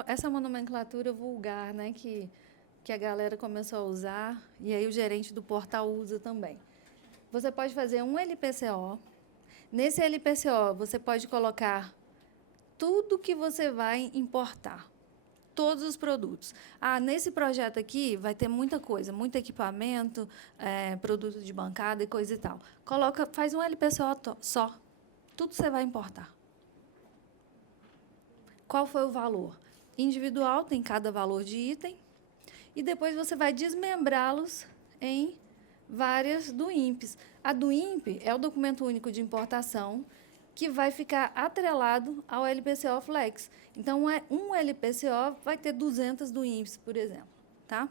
essa é uma nomenclatura vulgar, né, que a galera começou a usar, e aí o gerente do portal usa também. Você pode fazer um LPCO. Nesse LPCO, você pode colocar tudo que você vai importar, todos os produtos. Nesse projeto aqui vai ter muita coisa, muito equipamento, produto de bancada e coisa e tal. Faz um LPCO só. Tudo você vai importar. Qual foi o valor? Individual, tem cada valor de item. E depois você vai desmembrá-los em várias do INPEs. A do INPE é o Documento Único de Importação, que vai ficar atrelado ao LPCO Flex. Então, um LPCO vai ter 200 do INPEs, por exemplo. Tá?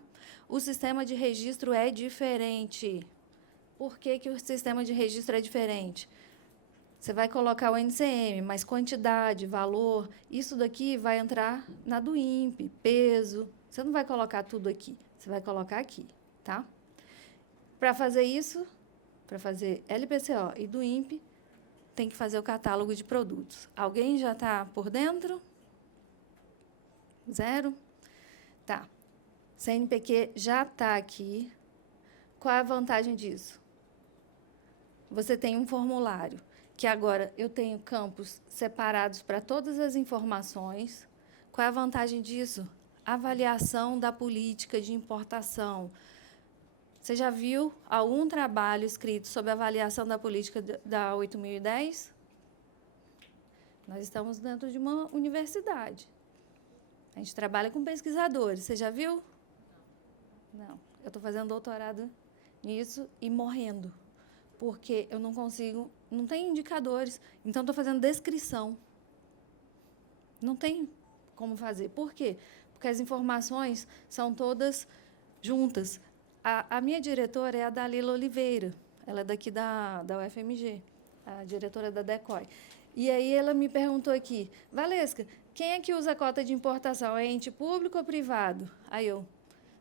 O sistema de registro é diferente. Por que o sistema de registro é diferente? Você vai colocar o NCM, mas quantidade, valor, isso daqui vai entrar na do INPE, peso. Você não vai colocar tudo aqui, você vai colocar aqui. Tá? Para fazer isso, para fazer LPCO e do INPE, tem que fazer o catálogo de produtos. Alguém já está por dentro? Zero? Tá. CNPq já está aqui. Qual é a vantagem disso? Você tem um formulário, que agora eu tenho campos separados para todas as informações. Qual é a vantagem disso? Avaliação da política de importação. Você já viu algum trabalho escrito sobre a avaliação da política da 8.010? Nós estamos dentro de uma universidade. A gente trabalha com pesquisadores. Você já viu? Não. Eu estou fazendo doutorado nisso e morrendo, porque eu não consigo, não tem indicadores, então estou fazendo descrição. Não tem como fazer. Por quê? Porque as informações são todas juntas. A minha diretora é a Dalila Oliveira, ela é daqui da UFMG, a diretora da DECOI. E aí ela me perguntou aqui, Valesca, quem é que usa a cota de importação? É ente público ou privado? Aí eu,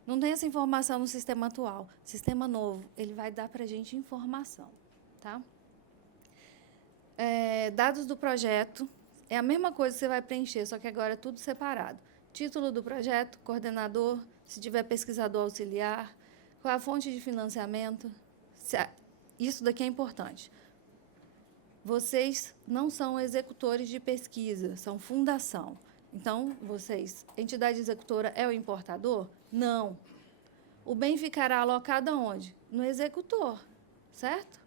não tem essa informação no sistema atual. Sistema novo, ele vai dar para a gente informação. Tá? Dados do projeto, é a mesma coisa que você vai preencher, só que agora é tudo separado. Título do projeto, coordenador, se tiver pesquisador auxiliar, qual é a fonte de financiamento. Isso daqui é importante. Vocês não são executores de pesquisa, são fundação. Então, vocês, entidade executora é o importador? Não. O bem ficará alocado aonde? No executor, certo?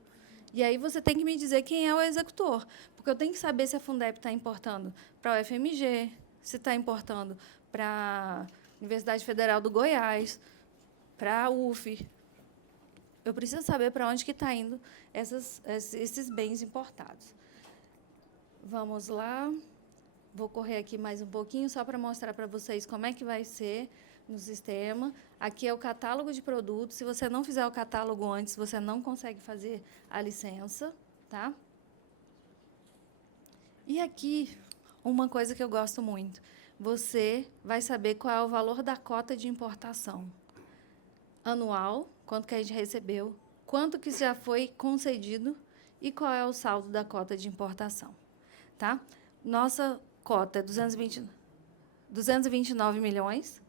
E aí você tem que me dizer quem é o executor, porque eu tenho que saber se a Fundep está importando para a UFMG, se está importando para a Universidade Federal do Goiás, para a UF. Eu preciso saber para onde que está indo esses bens importados. Vamos lá. Vou correr aqui mais um pouquinho, só para mostrar para vocês como é que vai ser no sistema. Aqui é o catálogo de produtos. Se você não fizer o catálogo antes, você não consegue fazer a licença. Tá? E aqui, uma coisa que eu gosto muito. Você vai saber qual é o valor da cota de importação. Anual, quanto que a gente recebeu, quanto que já foi concedido e qual é o saldo da cota de importação. Tá? Nossa cota é 229 milhões.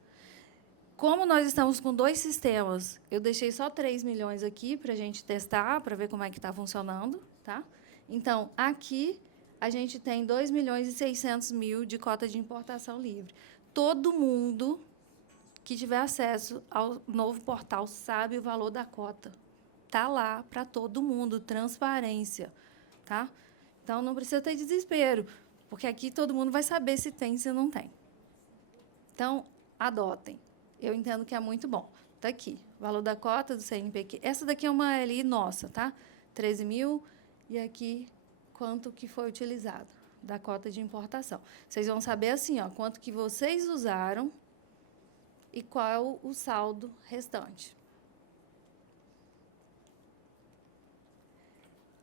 Como nós estamos com 2 sistemas, eu deixei só 3 milhões aqui para a gente testar, para ver como é que está funcionando. Tá? Então, aqui, a gente tem 2 milhões e 600 mil de cota de importação livre. Todo mundo que tiver acesso ao novo portal sabe o valor da cota. Está lá para todo mundo, transparência. Tá? Então, não precisa ter desespero, porque aqui todo mundo vai saber se tem, se não tem. Então, adotem. Eu entendo que é muito bom. Está aqui, valor da cota do CNPq. Essa daqui é uma LI nossa, tá? 13 mil, e aqui quanto que foi utilizado da cota de importação. Vocês vão saber assim, ó, quanto que vocês usaram e qual é o saldo restante.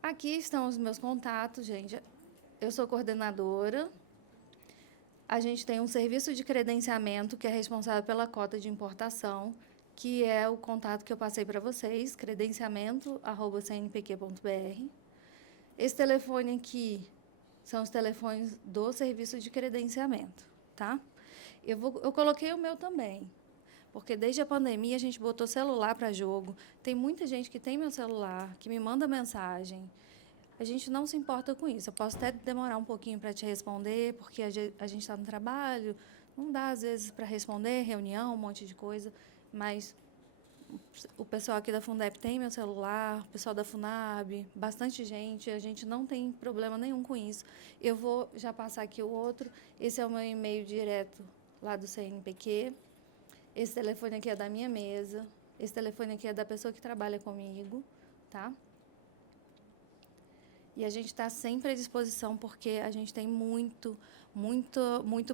Aqui estão os meus contatos, gente. Eu sou coordenadora. A gente tem um serviço de credenciamento que é responsável pela cota de importação, que é o contato que eu passei para vocês, credenciamento@cnpq.br. Esse telefone aqui são os telefones do serviço de credenciamento, tá? Eu coloquei o meu também, porque desde a pandemia a gente botou celular para jogo. Tem muita gente que tem meu celular, que me manda mensagem. A gente não se importa com isso. Eu posso até demorar um pouquinho para te responder, porque a gente está no trabalho, não dá, às vezes, para responder, reunião, um monte de coisa, mas o pessoal aqui da Fundep tem meu celular, o pessoal da Funab, bastante gente, a gente não tem problema nenhum com isso. Eu vou já passar aqui o outro. Esse é o meu e-mail direto lá do CNPq. Esse telefone aqui é da minha mesa. Esse telefone aqui é da pessoa que trabalha comigo, tá? E a gente está sempre à disposição, porque a gente tem muito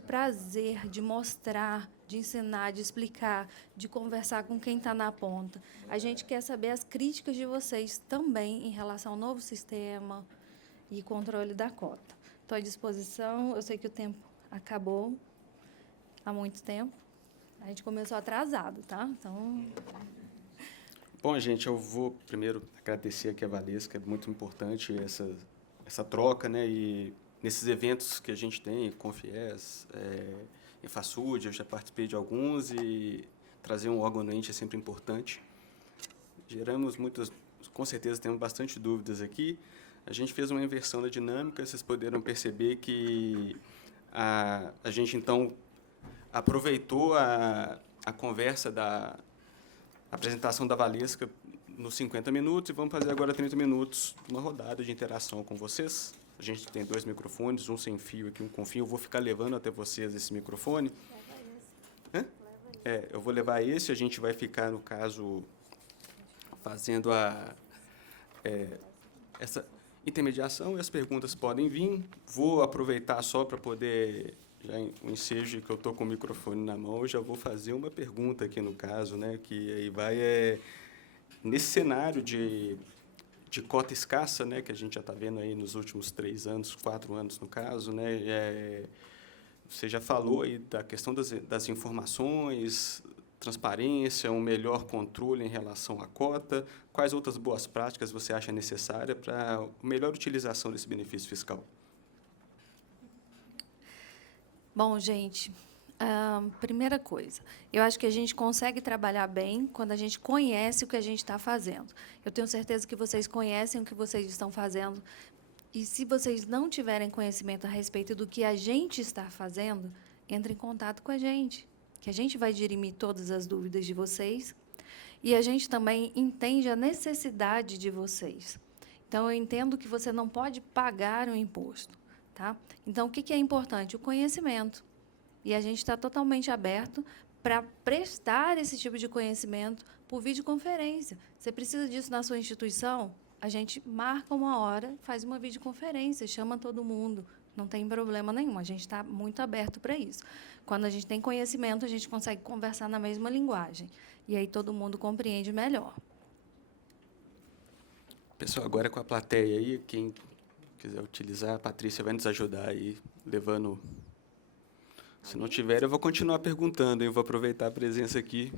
prazer de mostrar, de ensinar, de explicar, de conversar com quem está na ponta. A gente quer saber as críticas de vocês também em relação ao novo sistema e controle da cota. Estou à disposição. Eu sei que o tempo acabou há muito tempo. A gente começou atrasado, tá? Então... Bom, gente, eu vou primeiro agradecer aqui a Valesca, é muito importante essa troca, né? E nesses eventos que a gente tem, Confies, Infasud, eu já participei de alguns e trazer um órgão anuente é sempre importante. Geramos muitas, com certeza temos bastante dúvidas aqui. A gente fez uma inversão da dinâmica, vocês poderam perceber que a gente, então, aproveitou a conversa da apresentação da Valesca nos 50 minutos e vamos fazer agora 30 minutos, uma rodada de interação com vocês. A gente tem 2 microfones, um sem fio aqui, um com fio. Eu vou ficar levando até vocês esse microfone. Eu vou levar esse, a gente vai ficar, no caso, fazendo essa intermediação e as perguntas podem vir. Vou aproveitar só para poder, já o ensejo que eu estou com o microfone na mão, eu já vou fazer uma pergunta aqui no caso, né, que aí vai nesse cenário de cota escassa, né, que a gente já está vendo aí nos últimos 3 anos, 4 anos no caso, né, você já falou aí da questão das informações, transparência, um melhor controle em relação à cota. Quais outras boas práticas você acha necessária para a melhor utilização desse benefício fiscal? Bom, gente, primeira coisa, eu acho que a gente consegue trabalhar bem quando a gente conhece o que a gente está fazendo. Eu tenho certeza que vocês conhecem o que vocês estão fazendo, e se vocês não tiverem conhecimento a respeito do que a gente está fazendo, entre em contato com a gente, que a gente vai dirimir todas as dúvidas de vocês, e a gente também entende a necessidade de vocês. Então, eu entendo que você não pode pagar um imposto. Tá? Então, o que é importante? O conhecimento. E a gente está totalmente aberto para prestar esse tipo de conhecimento por videoconferência. Você precisa disso na sua instituição? A gente marca uma hora, faz uma videoconferência, chama todo mundo. Não tem problema nenhum, a gente está muito aberto para isso. Quando a gente tem conhecimento, a gente consegue conversar na mesma linguagem. E aí todo mundo compreende melhor. Pessoal, agora com a plateia aí, quem quiser utilizar, a Patrícia vai nos ajudar aí, levando... Se não tiver, eu vou continuar perguntando, eu vou aproveitar a presença aqui.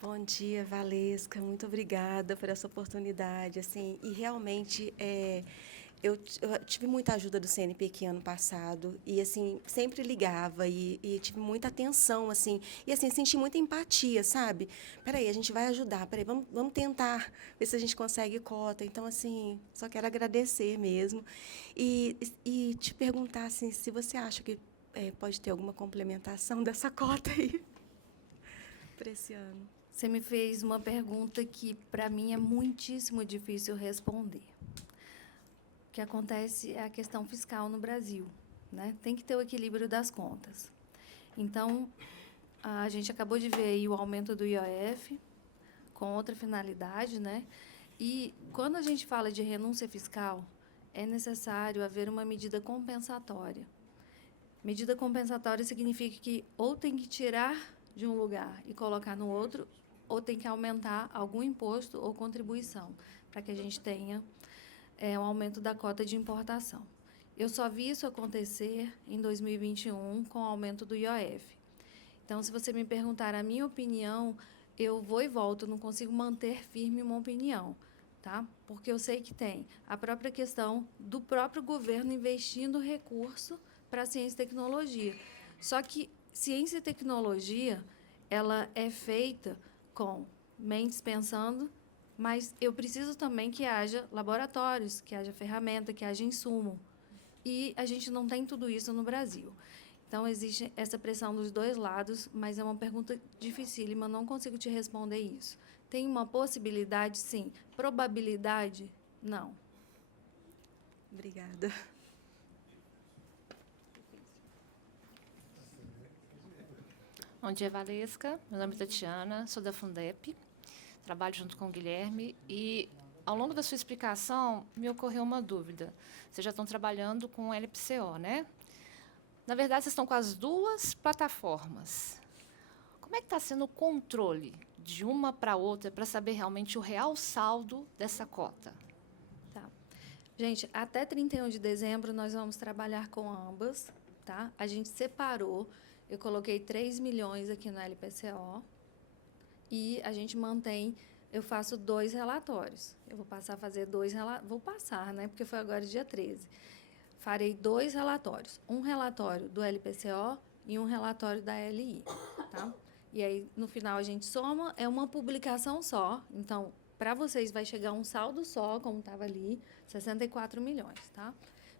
Bom dia, Valesca. Muito obrigada por essa oportunidade. Assim, e realmente eu tive muita ajuda do CNPq ano passado e assim sempre ligava e tive muita atenção assim e assim senti muita empatia, sabe? Peraí, a gente vai ajudar. Peraí, vamos tentar ver se a gente consegue cota. Então assim, só quero agradecer mesmo e te perguntar assim, se você acha que pode ter alguma complementação dessa cota aí para esse ano. Você me fez uma pergunta que, para mim, é muitíssimo difícil responder. O que acontece é a questão fiscal no Brasil, né? Tem que ter o equilíbrio das contas. Então, a gente acabou de ver aí o aumento do IOF, com outra finalidade, né? E, quando a gente fala de renúncia fiscal, é necessário haver uma medida compensatória. Medida compensatória significa que ou tem que tirar de um lugar e colocar no outro, ou tem que aumentar algum imposto ou contribuição, para que a gente tenha um aumento da cota de importação. Eu só vi isso acontecer em 2021 com o aumento do IOF. Então, se você me perguntar a minha opinião, eu vou e volto, não consigo manter firme uma opinião, tá? Porque eu sei que tem a própria questão do próprio governo investindo recurso para a ciência e tecnologia. Só que ciência e tecnologia, ela é feita com mentes pensando, mas eu preciso também que haja laboratórios, que haja ferramenta, que haja insumo. E a gente não tem tudo isso no Brasil. Então, existe essa pressão dos dois lados, mas é uma pergunta dificílima, não consigo te responder isso. Tem uma possibilidade, sim. Probabilidade, não. Obrigada. Bom dia, Valesca. Meu nome é Tatiana, sou da Fundep, trabalho junto com o Guilherme e, ao longo da sua explicação, me ocorreu uma dúvida. Vocês já estão trabalhando com o LPCO, né? Na verdade, vocês estão com as duas plataformas. Como é que está sendo o controle de uma para a outra para saber realmente o real saldo dessa cota? Tá. Gente, até 31 de dezembro nós vamos trabalhar com ambas, tá? A gente separou. Eu coloquei 3 milhões aqui no LPCO e a gente mantém, eu faço 2 relatórios. Eu vou passar a fazer 2 relatórios, vou passar, né? Porque foi agora dia 13. farei 2 relatórios. Um relatório do LPCO e um relatório da LI. Tá? E aí, no final, a gente soma, é uma publicação só. Então, para vocês, vai chegar um saldo só, como estava ali, 64 milhões. Tá?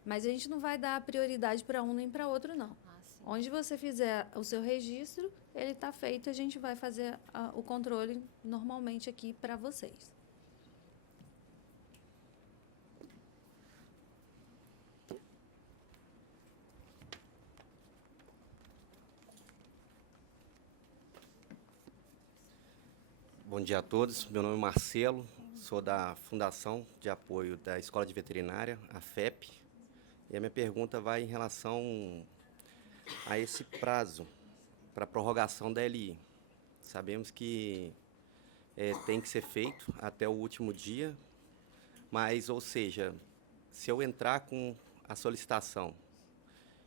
Mas a gente não vai dar prioridade para um nem para outro, não. Onde você fizer o seu registro, ele está feito, a gente vai fazer o controle normalmente aqui para vocês. Bom dia a todos, meu nome é Marcelo, sou da Fundação de Apoio da Escola de Veterinária, a FEP, e a minha pergunta vai em relação a esse prazo para prorrogação da LI. Sabemos que tem que ser feito até o último dia, mas, ou seja, se eu entrar com a solicitação,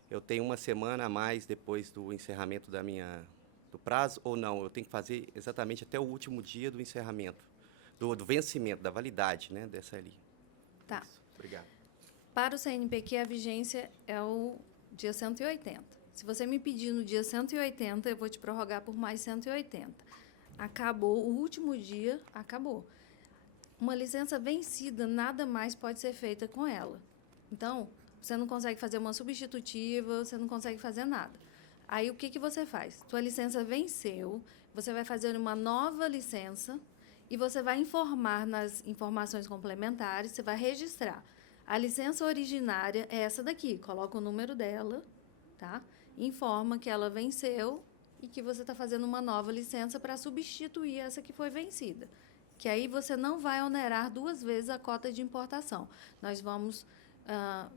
eu tenho uma semana a mais depois do encerramento do prazo, ou não? Eu tenho que fazer exatamente até o último dia do encerramento, do vencimento, da validade, né, dessa LI. Tá. Isso. Obrigado. Para o CNPq, a vigência é o dia 180. Se você me pedir no dia 180, eu vou te prorrogar por mais 180. Acabou, o último dia, acabou. Uma licença vencida, nada mais pode ser feita com ela. Então, você não consegue fazer uma substitutiva, você não consegue fazer nada. Aí, o que você faz? Tua licença venceu, você vai fazer uma nova licença e você vai informar nas informações complementares, você vai registrar. A licença originária é essa daqui, coloca o número dela, tá? Informa que ela venceu e que você está fazendo uma nova licença para substituir essa que foi vencida. Que aí você não vai onerar 2 vezes a cota de importação. Nós vamos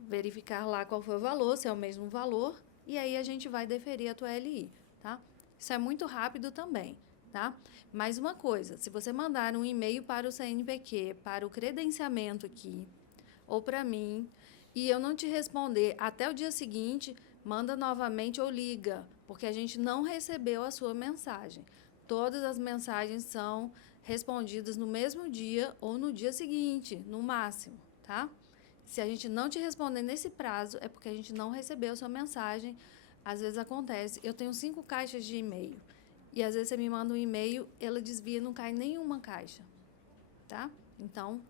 verificar lá qual foi o valor, se é o mesmo valor, e aí a gente vai deferir a tua LI, tá? Isso é muito rápido também, tá? Mais uma coisa, se você mandar um e-mail para o CNPq, para o credenciamento aqui, ou para mim, e eu não te responder até o dia seguinte, manda novamente ou liga, porque a gente não recebeu a sua mensagem. Todas as mensagens são respondidas no mesmo dia ou no dia seguinte, no máximo, tá? Se a gente não te responder nesse prazo, é porque a gente não recebeu a sua mensagem. Às vezes acontece. Eu tenho 5 caixas de e-mail. E, às vezes, você me manda um e-mail, ela desvia, não cai nenhuma caixa, tá? Então,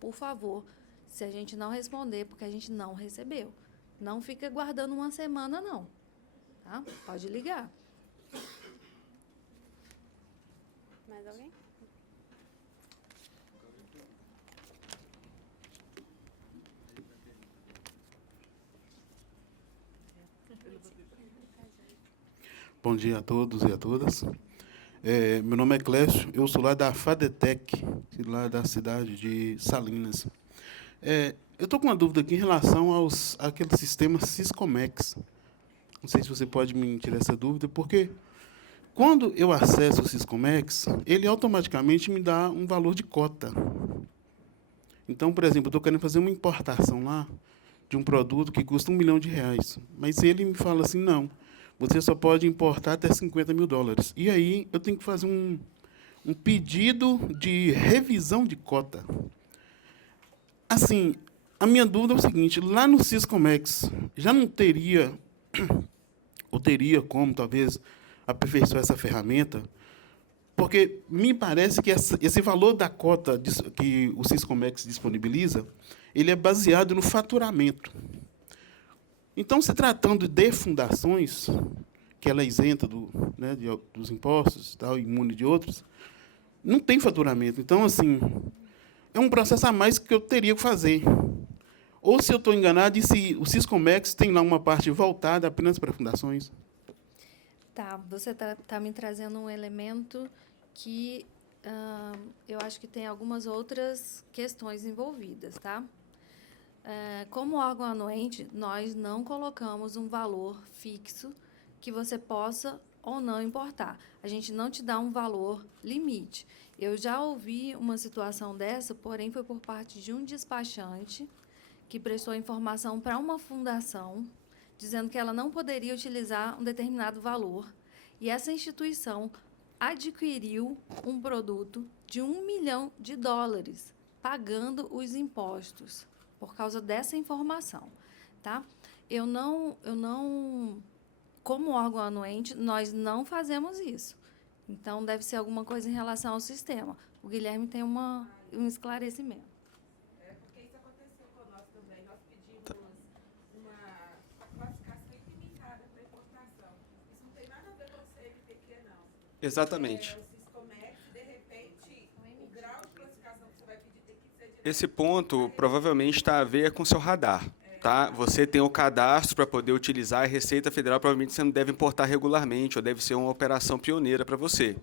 por favor, se a gente não responder, porque a gente não recebeu. Não fica guardando uma semana, não. Tá? Pode ligar. Mais alguém? Bom dia a todos e a todas. Meu nome é Clécio, eu sou lá da FADETEC, lá da cidade de Salinas. Eu estou com uma dúvida aqui em relação àquele sistema Syscomex. Não sei se você pode me tirar essa dúvida, porque quando eu acesso o Syscomex, ele automaticamente me dá um valor de cota. Então, por exemplo, eu estou querendo fazer uma importação lá de um produto que custa R$1 milhão, mas ele me fala assim, não, você só pode importar até $50 mil. E aí eu tenho que fazer um pedido de revisão de cota. Assim, a minha dúvida é o seguinte, lá no Syscomex, já não teria, ou teria como, talvez, aperfeiçoar essa ferramenta, porque me parece que esse valor da cota que o Syscomex disponibiliza, ele é baseado no faturamento. Então, se tratando de fundações, que ela é isenta dos impostos, tal, imune de outros, não tem faturamento. Então, assim, é um processo a mais que eu teria que fazer. Ou, se eu estou enganado, e se o Syscomex tem lá uma parte voltada apenas para fundações? Tá, você tá me trazendo um elemento que eu acho que tem algumas outras questões envolvidas, tá? Como órgão anuente, nós não colocamos um valor fixo que você possa ou não importar. A gente não te dá um valor limite. Eu já ouvi uma situação dessa, porém foi por parte de um despachante que prestou informação para uma fundação, dizendo que ela não poderia utilizar um determinado valor. E essa instituição adquiriu um produto de $1 milhão, pagando os impostos, por causa dessa informação. tá? Eu não, como órgão anuente, nós não fazemos isso. Então, deve ser alguma coisa em relação ao sistema. O Guilherme tem um esclarecimento. Porque isso aconteceu conosco também. Nós pedimos uma classificação ilimitada para importação. Isso não tem nada a ver com o CNPq, não. Exatamente. O Siscomex, de repente, o grau de classificação que você vai pedir tem que ser Esse ponto provavelmente está a ver com seu radar. Tá? Você tem o cadastro para poder utilizar, a Receita Federal provavelmente você não deve importar regularmente, ou deve ser uma operação pioneira para você.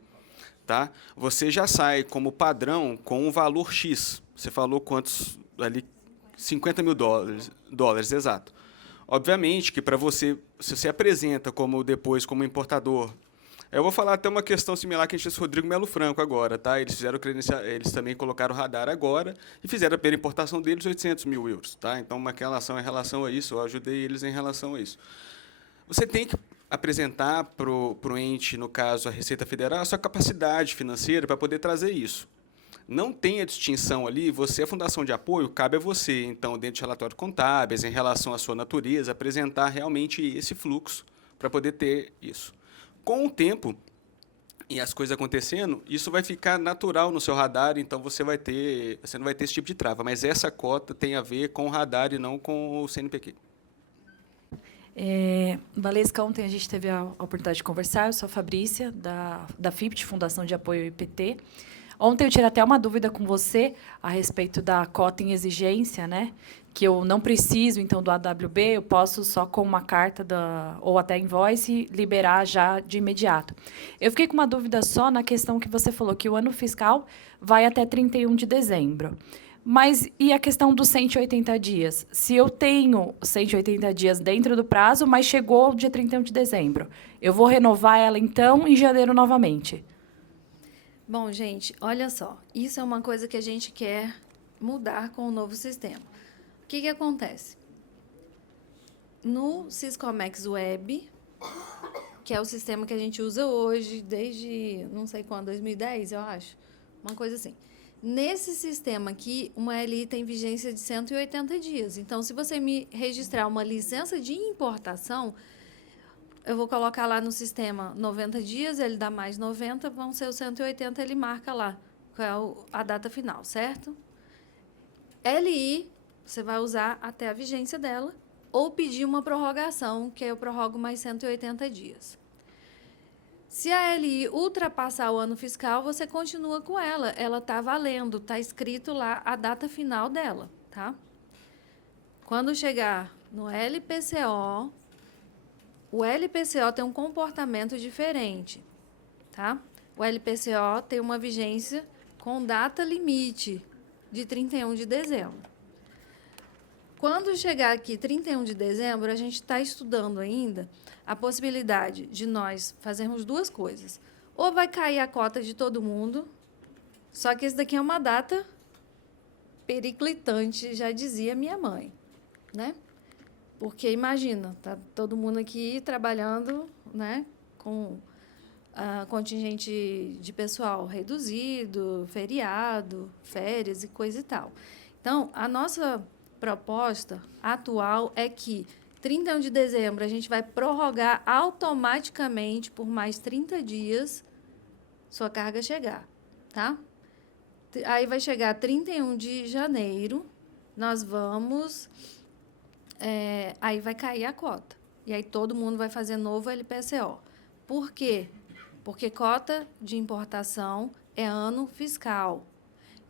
Tá? Você já sai como padrão com um valor X. Você falou quantos ali? 50 mil dólares, exato. Obviamente que para você, se você apresenta depois como importador, eu vou falar até uma questão similar que a gente fez com o Rodrigo Melo Franco agora, tá? Eles fizeram eles também colocaram o radar agora e fizeram pela importação deles 800 mil euros, tá? Então, uma relação em relação a isso, eu ajudei eles em relação a isso. Você tem que apresentar para o ente, no caso a Receita Federal, a sua capacidade financeira para poder trazer isso. Não tem a distinção ali, você, a fundação de apoio, cabe a você, então, dentro de relatórios contábeis, em relação à sua natureza, apresentar realmente esse fluxo para poder ter isso. Com o tempo e as coisas acontecendo, isso vai ficar natural no seu radar, então você não vai ter esse tipo de trava. Mas essa cota tem a ver com o radar e não com o CNPq. Valesca, ontem a gente teve a oportunidade de conversar, eu sou a Fabrícia, da FIPT, Fundação de Apoio ao IPT. Ontem eu tirei até uma dúvida com você a respeito da cota em exigência, né? Que eu não preciso, então, do AWB, eu posso só com uma carta ou até invoice liberar já de imediato. Eu fiquei com uma dúvida só na questão que você falou, que o ano fiscal vai até 31 de dezembro. Mas e a questão dos 180 dias? Se eu tenho 180 dias dentro do prazo, mas chegou o dia 31 de dezembro, eu vou renovar ela, então, em janeiro novamente? Bom, gente, olha só. Isso é uma coisa que a gente quer mudar com o novo sistema. O que acontece? No Siscomex Web, que é o sistema que a gente usa hoje, desde, não sei quando, 2010, eu acho, uma coisa assim. Nesse sistema aqui, uma LI tem vigência de 180 dias. Então, se você me registrar uma licença de importação, eu vou colocar lá no sistema 90 dias, ele dá mais 90, vão ser os 180, ele marca lá qual é a data final, certo? LI, você vai usar até a vigência dela, ou pedir uma prorrogação, que eu prorrogo mais 180 dias. Se a LI ultrapassar o ano fiscal, você continua com ela. Ela está valendo, está escrito lá a data final dela, tá? Quando chegar no LPCO, o LPCO tem um comportamento diferente, tá? O LPCO tem uma vigência com data limite de 31 de dezembro. Quando chegar aqui 31 de dezembro, a gente está estudando ainda a possibilidade de nós fazermos duas coisas. Ou vai cair a cota de todo mundo, só que esse daqui é uma data periclitante, já dizia minha mãe, né? Porque, imagina, tá todo mundo aqui trabalhando, né, com contingente de pessoal reduzido, feriado, férias e coisa e tal. Então, a nossa proposta atual é que 31 de dezembro a gente vai prorrogar automaticamente por mais 30 dias sua carga chegar, tá? Aí vai chegar 31 de janeiro, nós vamos... aí vai cair a cota. E aí todo mundo vai fazer novo LPCO. Por quê? Porque cota de importação é ano fiscal.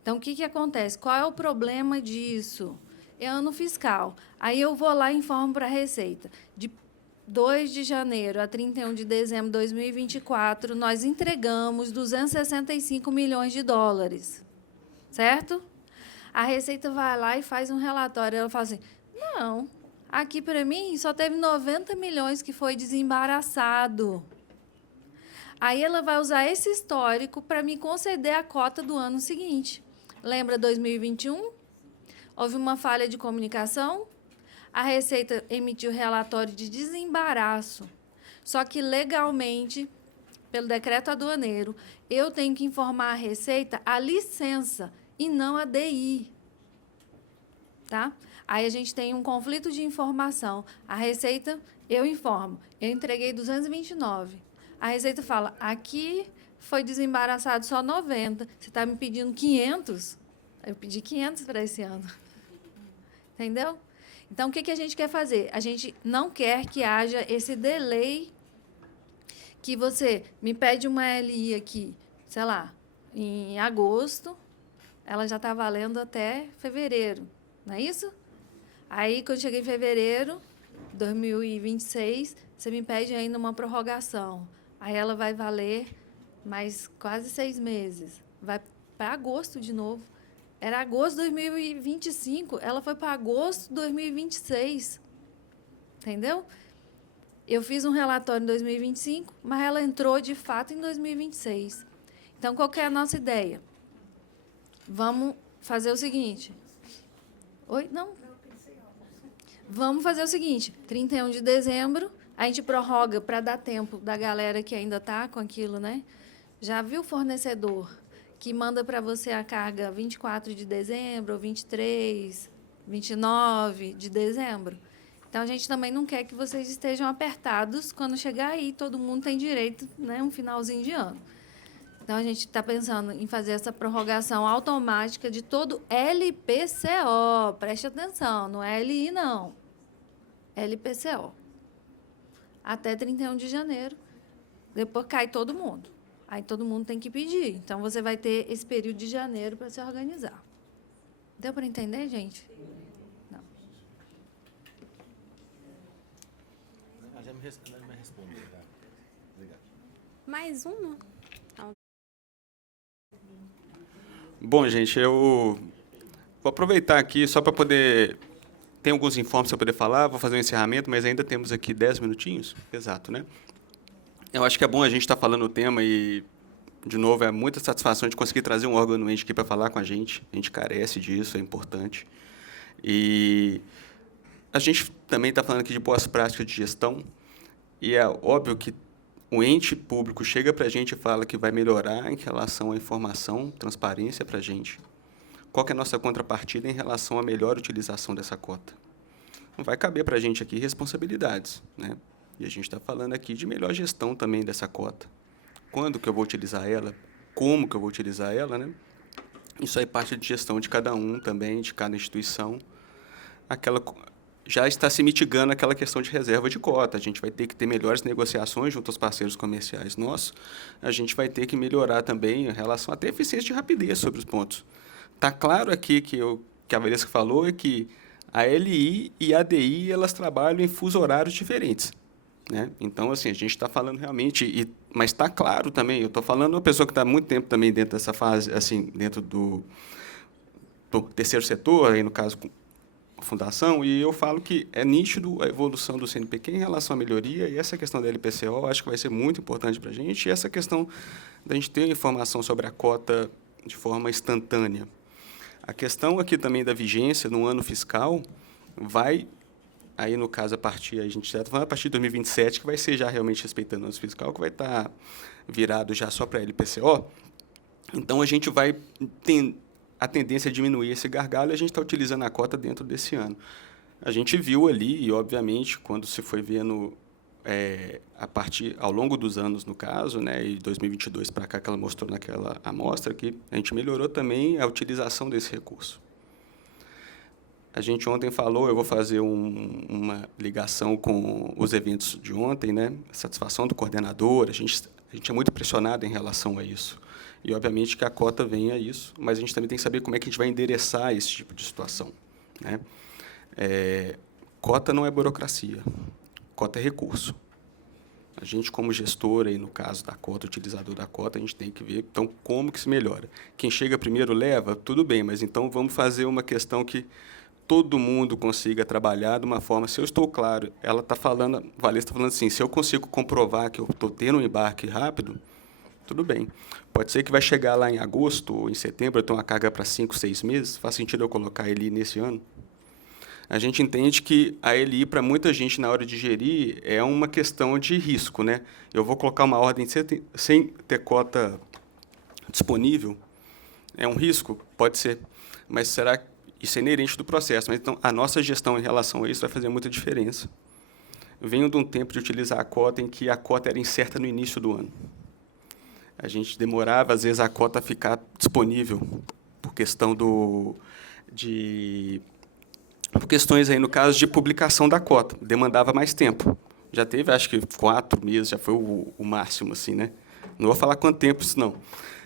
Então, o que acontece? Qual é o problema disso? É ano fiscal. Aí eu vou lá e informo para a Receita. De 2 de janeiro a 31 de dezembro de 2024, nós entregamos 265 milhões de dólares. Certo? A Receita vai lá e faz um relatório. Ela fala assim, não, aqui para mim só teve 90 milhões que foi desembaraçado. Aí ela vai usar esse histórico para me conceder a cota do ano seguinte. Lembra 2021? Houve uma falha de comunicação, a Receita emitiu relatório de desembaraço. Só que, legalmente, pelo decreto aduaneiro, eu tenho que informar a Receita a licença e não a DI. Tá? Aí a gente tem um conflito de informação. A Receita, eu informo, eu entreguei 229. A Receita fala, aqui foi desembaraçado só 90. Você está me pedindo 500? Eu pedi 500 para esse ano. Entendeu? Então, o que a gente quer fazer? A gente não quer que haja esse delay que você me pede uma LI aqui, sei lá, em agosto, ela já está valendo até fevereiro, não é isso? Aí, quando cheguei em fevereiro de 2026, você me pede ainda uma prorrogação. Aí ela vai valer mais quase 6 meses. Vai para agosto de novo. Era agosto de 2025, ela foi para agosto de 2026. Entendeu? Eu fiz um relatório em 2025, mas ela entrou, de fato, em 2026. Então, qual que é a nossa ideia? Vamos fazer o seguinte. Oi? Não. Vamos fazer o seguinte. 31 de dezembro, a gente prorroga para dar tempo da galera que ainda está com aquilo, né? Já viu o fornecedor que manda para você a carga 24 de dezembro, ou 23, 29 de dezembro? Então, a gente também não quer que vocês estejam apertados quando chegar aí. Todo mundo tem direito, né, um finalzinho de ano. Então, a gente está pensando em fazer essa prorrogação automática de todo LPCO. Preste atenção, não é LI, não. LPCO. Até 31 de janeiro. Depois cai todo mundo. Aí todo mundo tem que pedir. Então, você vai ter esse período de janeiro para se organizar. Deu para entender, gente? Não. Já me respondeu, tá? Obrigado. Mais um, não? Bom, gente, eu vou aproveitar aqui só para poder... Tem alguns informes para poder falar, vou fazer um encerramento, mas ainda temos aqui 10 minutinhos. Exato, né? Eu acho que é bom a gente estar falando o tema e, de novo, é muita satisfação de conseguir trazer um órgão anuente aqui para falar com a gente. A gente carece disso, é importante. E a gente também está falando aqui de boas práticas de gestão, e é óbvio que o ente público chega para a gente e fala que vai melhorar em relação à informação, transparência para a gente. Qual que é a nossa contrapartida em relação à melhor utilização dessa cota? Não vai caber para a gente aqui responsabilidades, né? E a gente está falando aqui de melhor gestão também dessa cota. Quando que eu vou utilizar ela? Como que eu vou utilizar ela, né? Isso aí parte de gestão de cada um também, de cada instituição. Já está se mitigando aquela questão de reserva de cota. A gente vai ter que ter melhores negociações junto aos parceiros comerciais nossos. A gente vai ter que melhorar também em relação até a eficiência de rapidez sobre os pontos. Está claro aqui que a Valesca falou é que a LI e a ADI elas trabalham em fuso horários diferentes, né? Então, assim, a gente está falando realmente... Mas está claro também, eu estou falando uma pessoa que está há muito tempo também dentro dessa fase, assim, dentro do terceiro setor, aí no caso, a fundação, e eu falo que é nítido a evolução do CNPq em relação à melhoria, e essa questão da LPCO acho que vai ser muito importante para a gente, e essa questão da gente ter informação sobre a cota de forma instantânea. A questão aqui também da vigência no ano fiscal vai, aí no caso, a gente já está falando a partir de 2027, que vai ser já realmente respeitando o ano fiscal, que vai estar virado já só para a LPCO. Então, a gente vai ter a tendência a diminuir esse gargalo e a gente está utilizando a cota dentro desse ano. A gente viu ali, e, obviamente, quando se foi vendo ao longo dos anos, no caso, né, e 2022 para cá, que ela mostrou naquela amostra, que a gente melhorou também a utilização desse recurso. A gente ontem falou, eu vou fazer uma ligação com os eventos de ontem, né, satisfação do coordenador, a gente é muito pressionado em relação a isso. E, obviamente, que a cota vem a isso, mas a gente também tem que saber como é que a gente vai endereçar esse tipo de situação, né? Cota não é burocracia. Cota é recurso. A gente, como gestor, aí, no caso da cota, utilizador da cota, a gente tem que ver, então, como que se melhora. Quem chega primeiro leva, tudo bem, mas então vamos fazer uma questão que todo mundo consiga trabalhar de uma forma, se eu estou claro, ela está falando, a Valesca está falando assim, se eu consigo comprovar que eu estou tendo um embarque rápido, tudo bem. Pode ser que vai chegar lá em agosto ou em setembro, eu tenho uma carga para 5, 6 meses, faz sentido eu colocar ele nesse ano? A gente entende que a LI, para muita gente, na hora de gerir, é uma questão de risco, né? Eu vou colocar uma ordem sem ter cota disponível? É um risco? Pode ser. Mas será que isso é inerente do processo, mas então a nossa gestão em relação a isso vai fazer muita diferença. Eu venho de um tempo de utilizar a cota em que a cota era incerta no início do ano. A gente demorava, às vezes, a cota a ficar disponível por questão por questões aí, no caso de publicação da cota, demandava mais tempo. Já teve, acho que 4 meses, já foi o máximo, assim, né? Não vou falar quanto tempo isso, não.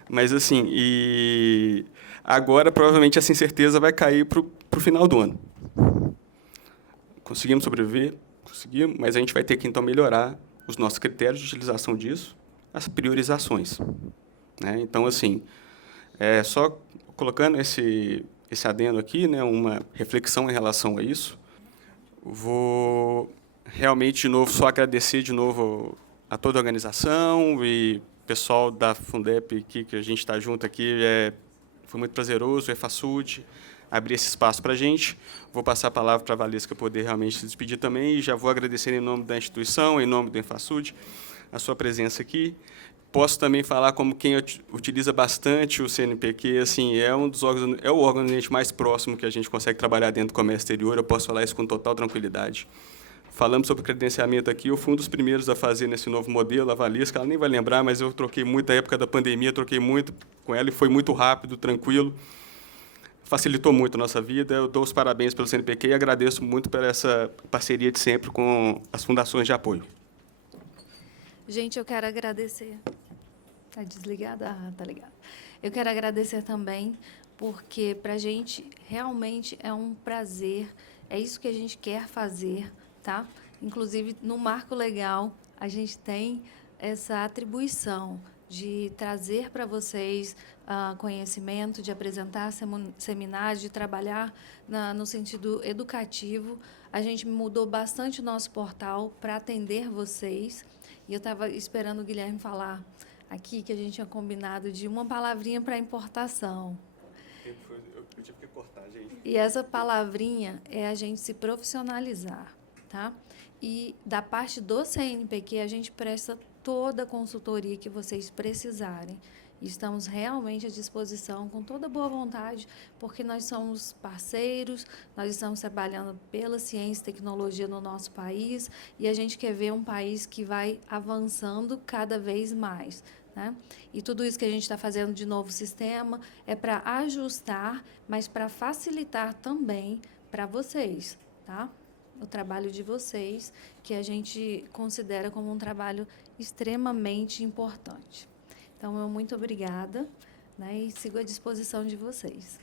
Mas, assim, e agora, provavelmente, essa incerteza vai cair para o final do ano. Conseguimos sobreviver? Conseguimos, mas a gente vai ter que, então, melhorar os nossos critérios de utilização disso, as priorizações, né? Então, assim, só colocando esse adendo aqui, né, uma reflexão em relação a isso, vou realmente, de novo, só agradecer de novo a toda a organização e pessoal da Fundep aqui, que a gente está junto aqui, foi muito prazeroso, o EFASUD, abrir esse espaço para a gente. Vou passar a palavra para a Valesca poder realmente se despedir também, e já vou agradecer em nome da instituição, em nome do EFASUD, a sua presença aqui. Posso também falar como quem utiliza bastante o CNPq, assim, é o órgão mais próximo que a gente consegue trabalhar dentro do comércio exterior, eu posso falar isso com total tranquilidade. Falamos sobre credenciamento aqui, eu fui um dos primeiros a fazer nesse novo modelo, a Valesca, ela nem vai lembrar, mas eu troquei muito na época da pandemia, troquei muito com ela e foi muito rápido, tranquilo, facilitou muito a nossa vida. Eu dou os parabéns pelo CNPq e agradeço muito por essa parceria de sempre com as fundações de apoio. Gente, eu quero agradecer. Está desligada? Ah, está ligada. Eu quero agradecer também, porque para a gente realmente é um prazer, é isso que a gente quer fazer, tá? Inclusive, no marco legal, a gente tem essa atribuição de trazer para vocês conhecimento, de apresentar seminários, de trabalhar no sentido educativo. A gente mudou bastante o nosso portal para atender vocês. E eu estava esperando o Guilherme falar aqui que a gente tinha combinado de uma palavrinha para importação. Eu tive que cortar, gente. E essa palavrinha é a gente se profissionalizar, tá? E da parte do CNPq, a gente presta toda a consultoria que vocês precisarem. E estamos realmente à disposição, com toda boa vontade, porque nós somos parceiros, nós estamos trabalhando pela ciência e tecnologia no nosso país, e a gente quer ver um país que vai avançando cada vez mais, né? E tudo isso que a gente está fazendo de novo sistema é para ajustar, mas para facilitar também para vocês, tá? O trabalho de vocês, que a gente considera como um trabalho extremamente importante. Então, muito obrigada, né, e sigo à disposição de vocês.